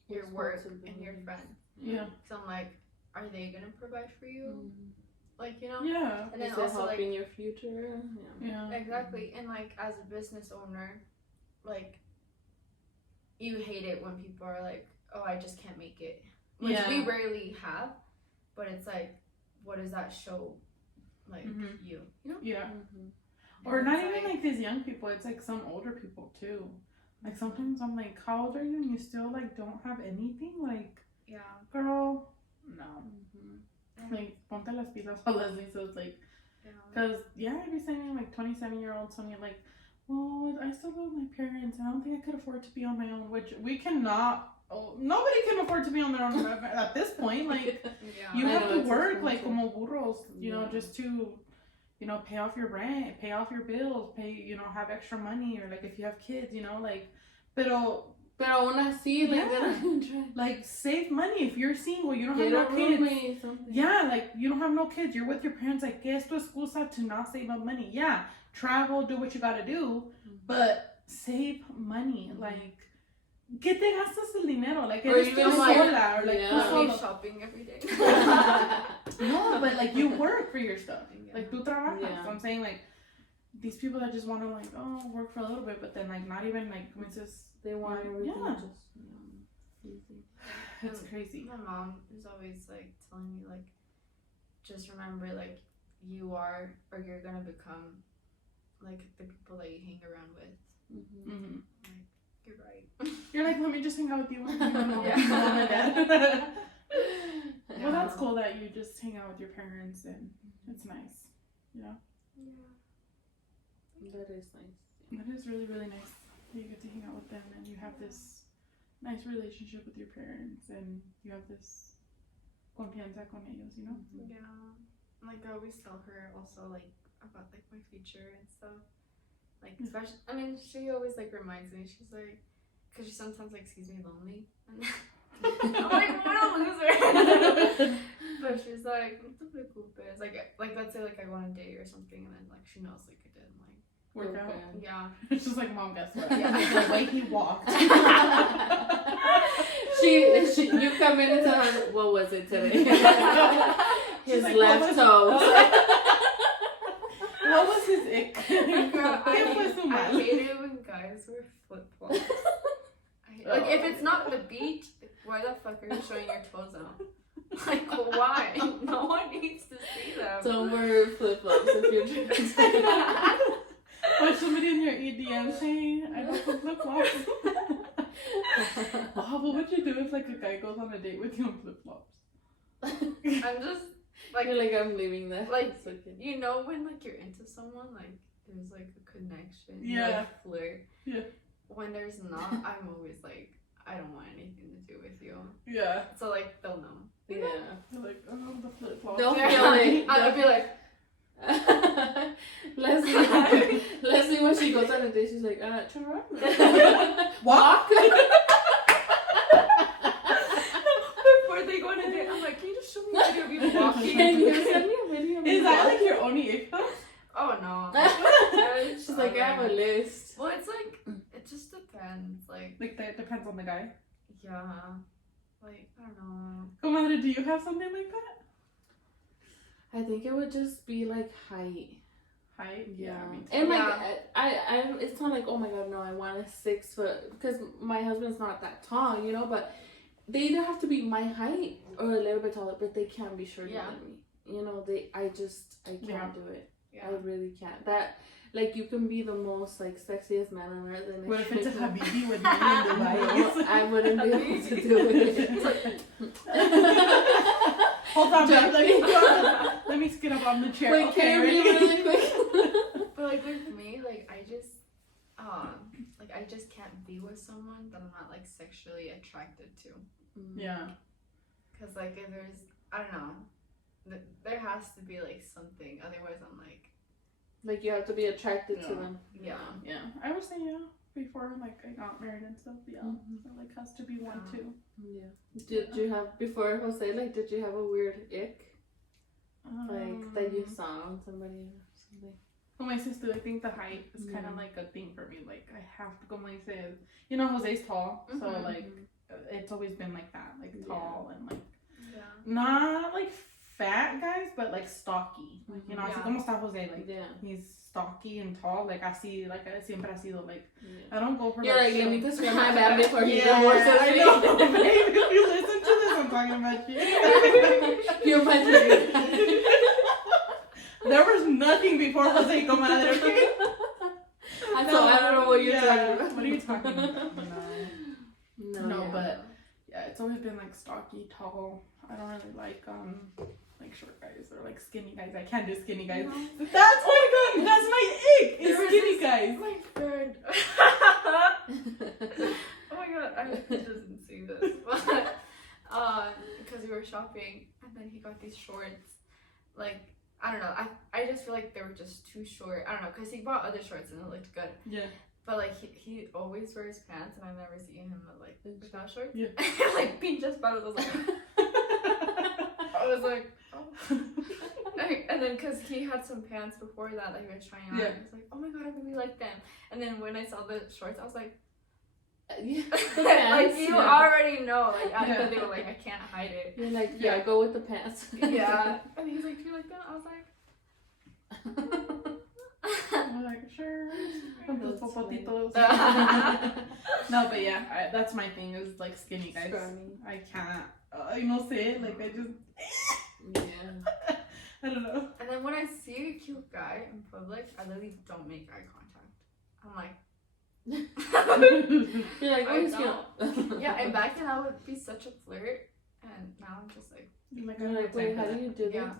your work and your friends. yeah. So I'm like, are they gonna provide for you? Mm. Like you know. Yeah. And then Is it also like helping your future? Yeah. Yeah. exactly, and like as a business owner, like you hate it when people are like, "Oh, I just can't make it," which Yeah. we rarely have, but it's like, what does that show, like Mhm. you know? Yeah. Mhm. Or And not it's even like these young people, it's like some older people too. Like sometimes I'm like, how old are you and you still like don't have anything? Like, yeah, girl, no. Mhm. Like, ponte las pilas a Leslie. So it's like, yeah, because yeah, I'd be saying like 27-year-old Sonia, like, well, I still live with my parents. I don't think I could afford to be on my own, which we cannot. Oh, nobody can afford to be on their own at this point. Like, yeah. you I have know, to it's work like expensive. como burros, you know, Yeah. just to, you know, pay off your rent, pay off your bills, pay, you know, have extra money, or like if you have kids, you know, like, pero Pero aún así, like, Yeah. they're try. like save money if you're single, you don't Get have a no kids. roommate, something. Yeah, like you don't have no kids, you're with your parents. Like, ¿qué es tu excusa to not save up money? Yeah, travel, do what you gotta do, but save money. Like, ¿qué te gastas el dinero? Like, Or eres even tú like- sola, or like yeah. tú Are we solo. shopping every day? No, but like you work for your stuff. Yeah. Like, tú trabajas. Yeah. So I'm saying, like, these people that just want to, like, oh, work for a little bit, but then, like, not even, like, como dices, They want everything Yeah. just. crazy. It's crazy. My mom is always like telling me like, just remember like you are or you're gonna become like the people that you hang around with. Mm-hmm. Mm-hmm. Like you're right. You're like, let me just hang out with you. Mom and Dad. Well, that's cool that you just hang out with your parents and it's nice. You know? Yeah. That is nice. That is really, really nice. You get to hang out with them and you have this nice relationship with your parents and you have this confianza con ellos, you know? Yeah. Like I always tell her also like about like my future and stuff. Like especially, I mean, she always like reminds me. She's like, cause she sometimes like sees me lonely, and I'm like, what a loser. But she's like, no te preocupes. Like let's say like I go on a date or something, and then like she knows like I didn't like Work out. Yeah. It's just like, Mom, guess what? Yeah. The way he walked. she you come in and tell her, what was it today? His like, left toe. What was his ick? Girl, ¿Qué fue su I mal? hate it when guys wear flip flops. Like if it's not the beach, why the fuck are you showing your toes out? Like why? No one needs to see them. Don't wear flip flops if you're drinking. Or somebody in your EDM saying, I don't flip flops. Oh, what would you do if like a guy goes on a date with you in flip flops? I'm just like, You're like, I'm leaving that. like It's okay. you know when like you're into someone, like there's like a connection, Yeah. like flirt. Yeah. When there's not, I'm always like, I don't want anything to do with you. Yeah. So like they'll know. You're like, oh, the flip flops. Don't Yeah. feel it. I'll be like, Leslie, when she goes on a date, she's like, turn around. Walk. before they go on a date, I'm like, can you just show me a video of you walking? Can you send me a video? Is that like your only ick though? Oh no. She's like, I have a list. Well, it's like, it just depends. Like, Like that depends on the guy. yeah. Like, I don't know. Comadre, do you have something like that? I think it would just be like height. Height? Yeah, Me too. and like Yeah. I it's not like, oh my god, no, I want a 6 foot, because my husband's not that tall, you know. But they either have to be my height or a little bit taller, but they can't be shorter Yeah. than me. You know, I can't Yeah. do it. Yeah. I really can't. That, like, you can be the most like sexiest man on earth, and What if it's a you- Habibi with me in Dubai? No, I wouldn't be able to do it. Hold on, babe. Jumping. Let me get up on the chair. Wait, okay, can you ready? read really quick? But like with me, like I just can't be with someone that I'm not like sexually attracted to. Yeah. Cause like if there's, I don't know, there has to be like something. Otherwise, I'm like, Like, you have to be attracted to Yeah. them. yeah. Yeah. I was saying, yeah, before like I got married and stuff, yeah. Mhm. So like has to be one Yeah. too. Yeah. Did you have, before Jose, like, did you have a weird ick? Like, that you saw on somebody or something? Well, my sister, I think the height is kind of Yeah. like a thing for me. Like, I have to go, like, say, you know, Jose's tall, so, Mhm. like, it's always been like that, like, Yeah. tall and, like, Yeah. not, like, fat guys, but, like, stocky. Like, you know, así Yeah. como está Jose, like, Yeah. he's stocky and tall, like, así, like, siempre ha sido, like, Yeah. I don't go for, You're like, let me short- describe my man before he Yeah, divorces I me. know, babe, if you listen to this, I'm talking about you. You're my dream. There was nothing before Jose, comadre, okay? I don't know what you're Yeah, talking about. What are you talking about? No, yeah. but yeah, it's always been like stocky, tall. I don't really like short guys or like skinny guys. I can't do skinny guys. No. That's oh my god, that's my ick. Is There was skinny this- guys. My friend. Oh my god, I hope he doesn't see this. But because we were shopping and then he got these shorts. Like, I don't know. I just feel like they were just too short. I don't know, because he bought other shorts and it looked good. Yeah. But like he always wears pants and I've never seen him like without shorts. Yeah. Like pinches palos. I was like, oh. And then because he had some pants before that he was trying on. Yeah. I was like, oh my god, I really like them. And then when I saw the shorts, I was like, Yeah. like you yeah. already know. Like after Yeah. they were like, I can't hide it. You're like, yeah, go with the pants. Yeah. And he's like, do you like that? I was like, I'm like, sure. Con tus That's popotitos. No, but yeah, that's my thing is like skinny guys. Scrawny. I can't. I no sé. Like I just. Yeah. I don't know. And then when I see a cute guy in public, I literally don't make eye contact. I'm like, You're like, I oh, he's don't. cute. yeah. And back then I would be such a flirt, and now I'm just like, Like, You're like, wait, how do you do this? yeah.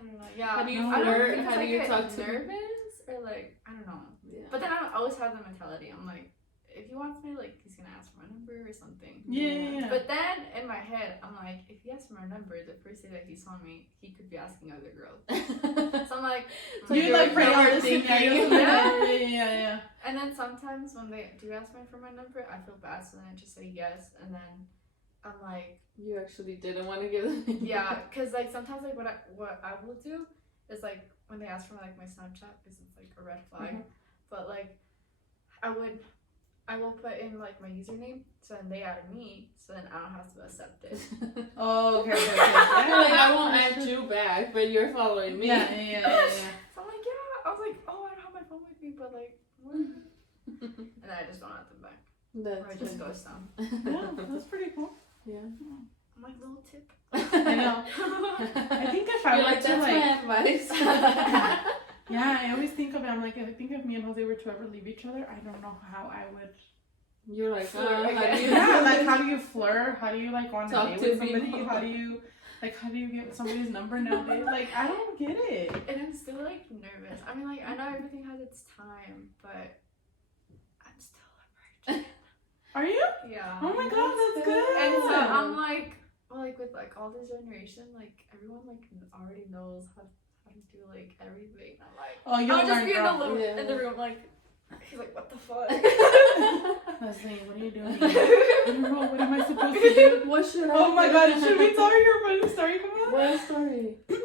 I don't know. Yeah. How do you No, I don't flirt? think How do I you get talk to nervous or like I don't know. Yeah. But then I always have the mentality. I'm like, if he wants me, like he's gonna ask for my number or something. Yeah. But then in my head, I'm like, if he asks for my number, the first day that he saw me, he could be asking other girls. So I'm like, So you you're like pray all you're this thinking- scenarios. Yeah. and then sometimes when they do ask me for my number, I feel bad, so then I just say yes, and then I'm like, You actually didn't want to give them. yeah, because like sometimes like what I will do is like when they ask for like my Snapchat, because it's like a red flag, but like I will put in like my username, so then they add me, so then I don't have to accept it. Oh, okay. You're like, I won't add you back, but you're following me. Yeah. So I'm like, yeah. I was like, oh, I don't have my phone with me, but like, what? And then I just don't have them back, or I just ghost them. Yeah, that's pretty cool. Yeah. I'm like, little tip. I know. I think if I You're were like, to that's like, my advice. yeah, I always think of it. I'm like, I think if me and Jose were to ever leave each other, I don't know how I would. You're like, Flirt, how do you Yeah, like how do you flirt? How do you like want to Talk date to with somebody? people. How do you get somebody's number nowadays? Like I don't get it. And I'm still like nervous. I mean, like I know everything has its time, but I'm still a virgin. Are you? Yeah. Oh my god, that's good. And so I'm like, well, like with like all this generation, like everyone like already knows how to do like everything. I'm like, Oh, you'll I'll just learn, be in the, girl. Yeah. in the room like, he's like, what the fuck? Leslie, what are you doing? I don't know. What am I supposed to do? What should I Oh my do? god, should we tell her your funny story? Come on. What story? What do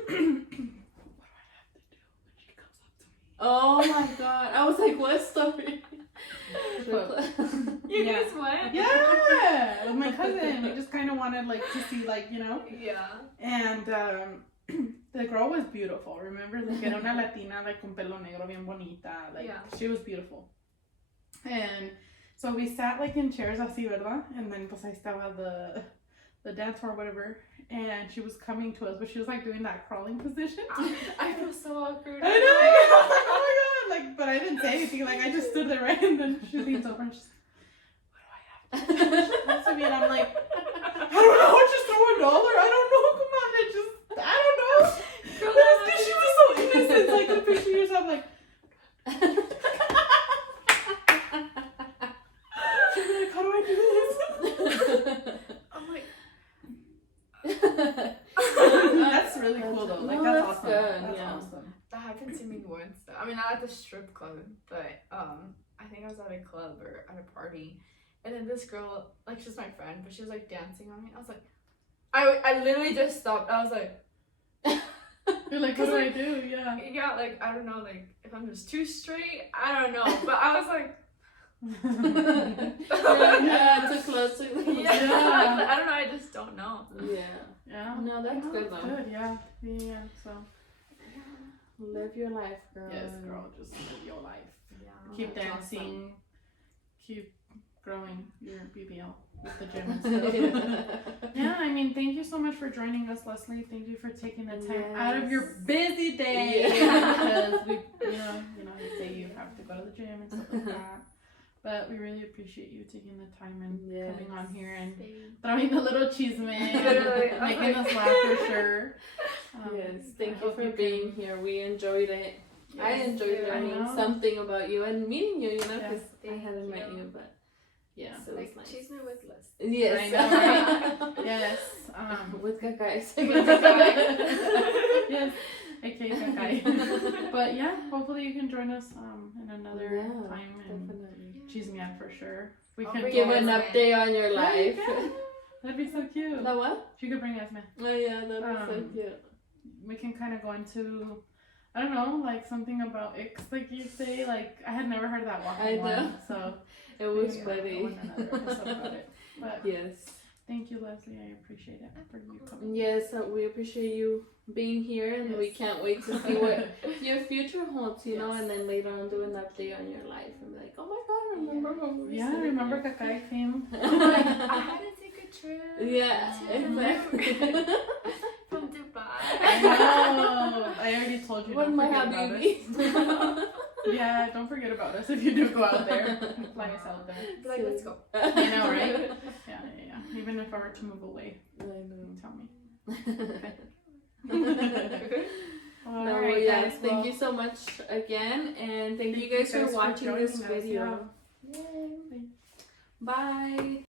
I have to do when she comes up to me? Oh my god. I was like, what story? You Yeah. guys went? Yeah, with my cousin. We just kind of wanted like to see like, you know. Yeah. And the girl was beautiful. Remember, like era una latina, like con pelo negro, bien bonita. Like Yeah. she was beautiful. And so we sat like in chairs así, ¿verdad? And then pues ahí estaba the dance floor or whatever. And she was coming to us, but she was like doing that crawling position. I feel so awkward. I know. I was like, oh my god! Like, but I didn't say anything. Like, I just stood there, right? And then she leans over and she's like, "What do I have to do?" She looks at me and I'm like, "I don't know. Just throw $1. I don't know. Come on, I don't know." Girl, Because she was so innocent. Like, you picture yourself like. She'd be like, "How do I do this?" I'm like, That's really cool though. Like, No, that's that's awesome. good, That's yeah. awesome. that happened to me once. I mean, not at the strip club, but I think I was at a club or at a party, and then this girl, like, she's my friend, but she was like dancing on me. I was like, I literally just stopped. I was like, You're like, what do I do? Yeah. yeah, like I don't know, like if I'm just too straight, I don't know, but I was like, yeah, too close to yeah, I don't know, I just don't know. Yeah. Yeah. No, that's Yeah, good though. Good, yeah. Yeah, so. Live your life, girl. Yes, girl, just live your life. Yeah. Keep That's dancing. Keep growing your BBL with the gym and stuff. Yeah, I mean, thank you so much for joining us, Leslie. Thank you for taking the time out of your busy day. Yeah. Because we, you you say you have to go to the gym and stuff like that. But we really appreciate you taking the time and Yes. coming on here and Thank- throwing a little cheese Literally, man, I was making like- us laugh for sure. Yes, I thank you hope for being here. We enjoyed it. I Yes, enjoyed I learning know. something about you and meeting you, because Yes, I thank hadn't met you. you, but Yeah. so it was Like nice. cheese me with less. Yes. I know, Yes. With cacais. With cacai. Yes. Okay, Kakai. But yeah, hopefully you can join us in another Yeah, time and definitely. cheese me out for sure. We I'll can bring Give you an Esme. update on your Yeah, you life. can. That'd be so cute. The what? She could bring Esme. Oh yeah, that'd be so Um, cute. We can kind of go into, I don't know, like something about icks, like you say. Like I had never heard that I walking know. one, so It was maybe funny. I'll go in another episode about it. But Yes. Thank you, Leslie. I appreciate it for you coming. Yes, we appreciate you being here, and we Yes. can't wait to see what your future holds, you know, Yes. and then later on do an update on your life and be like, oh my god, remember when we were Yeah, sitting remember here?" Kakai came? Like, I had to take a trip. Yeah, to exactly. from Dubai. I know. I already told you. When Don't my forget about habibi. us. Yeah, don't forget about us if you do go out there. Fly us out there. Be like, let's go. You know, right? Yeah. Even if I were to move away, I know. tell me. No, Alright, yes, guys, thank well, you so much again, and thank you you guys for guys for watching this joining us, video. yeah. Yay. Bye.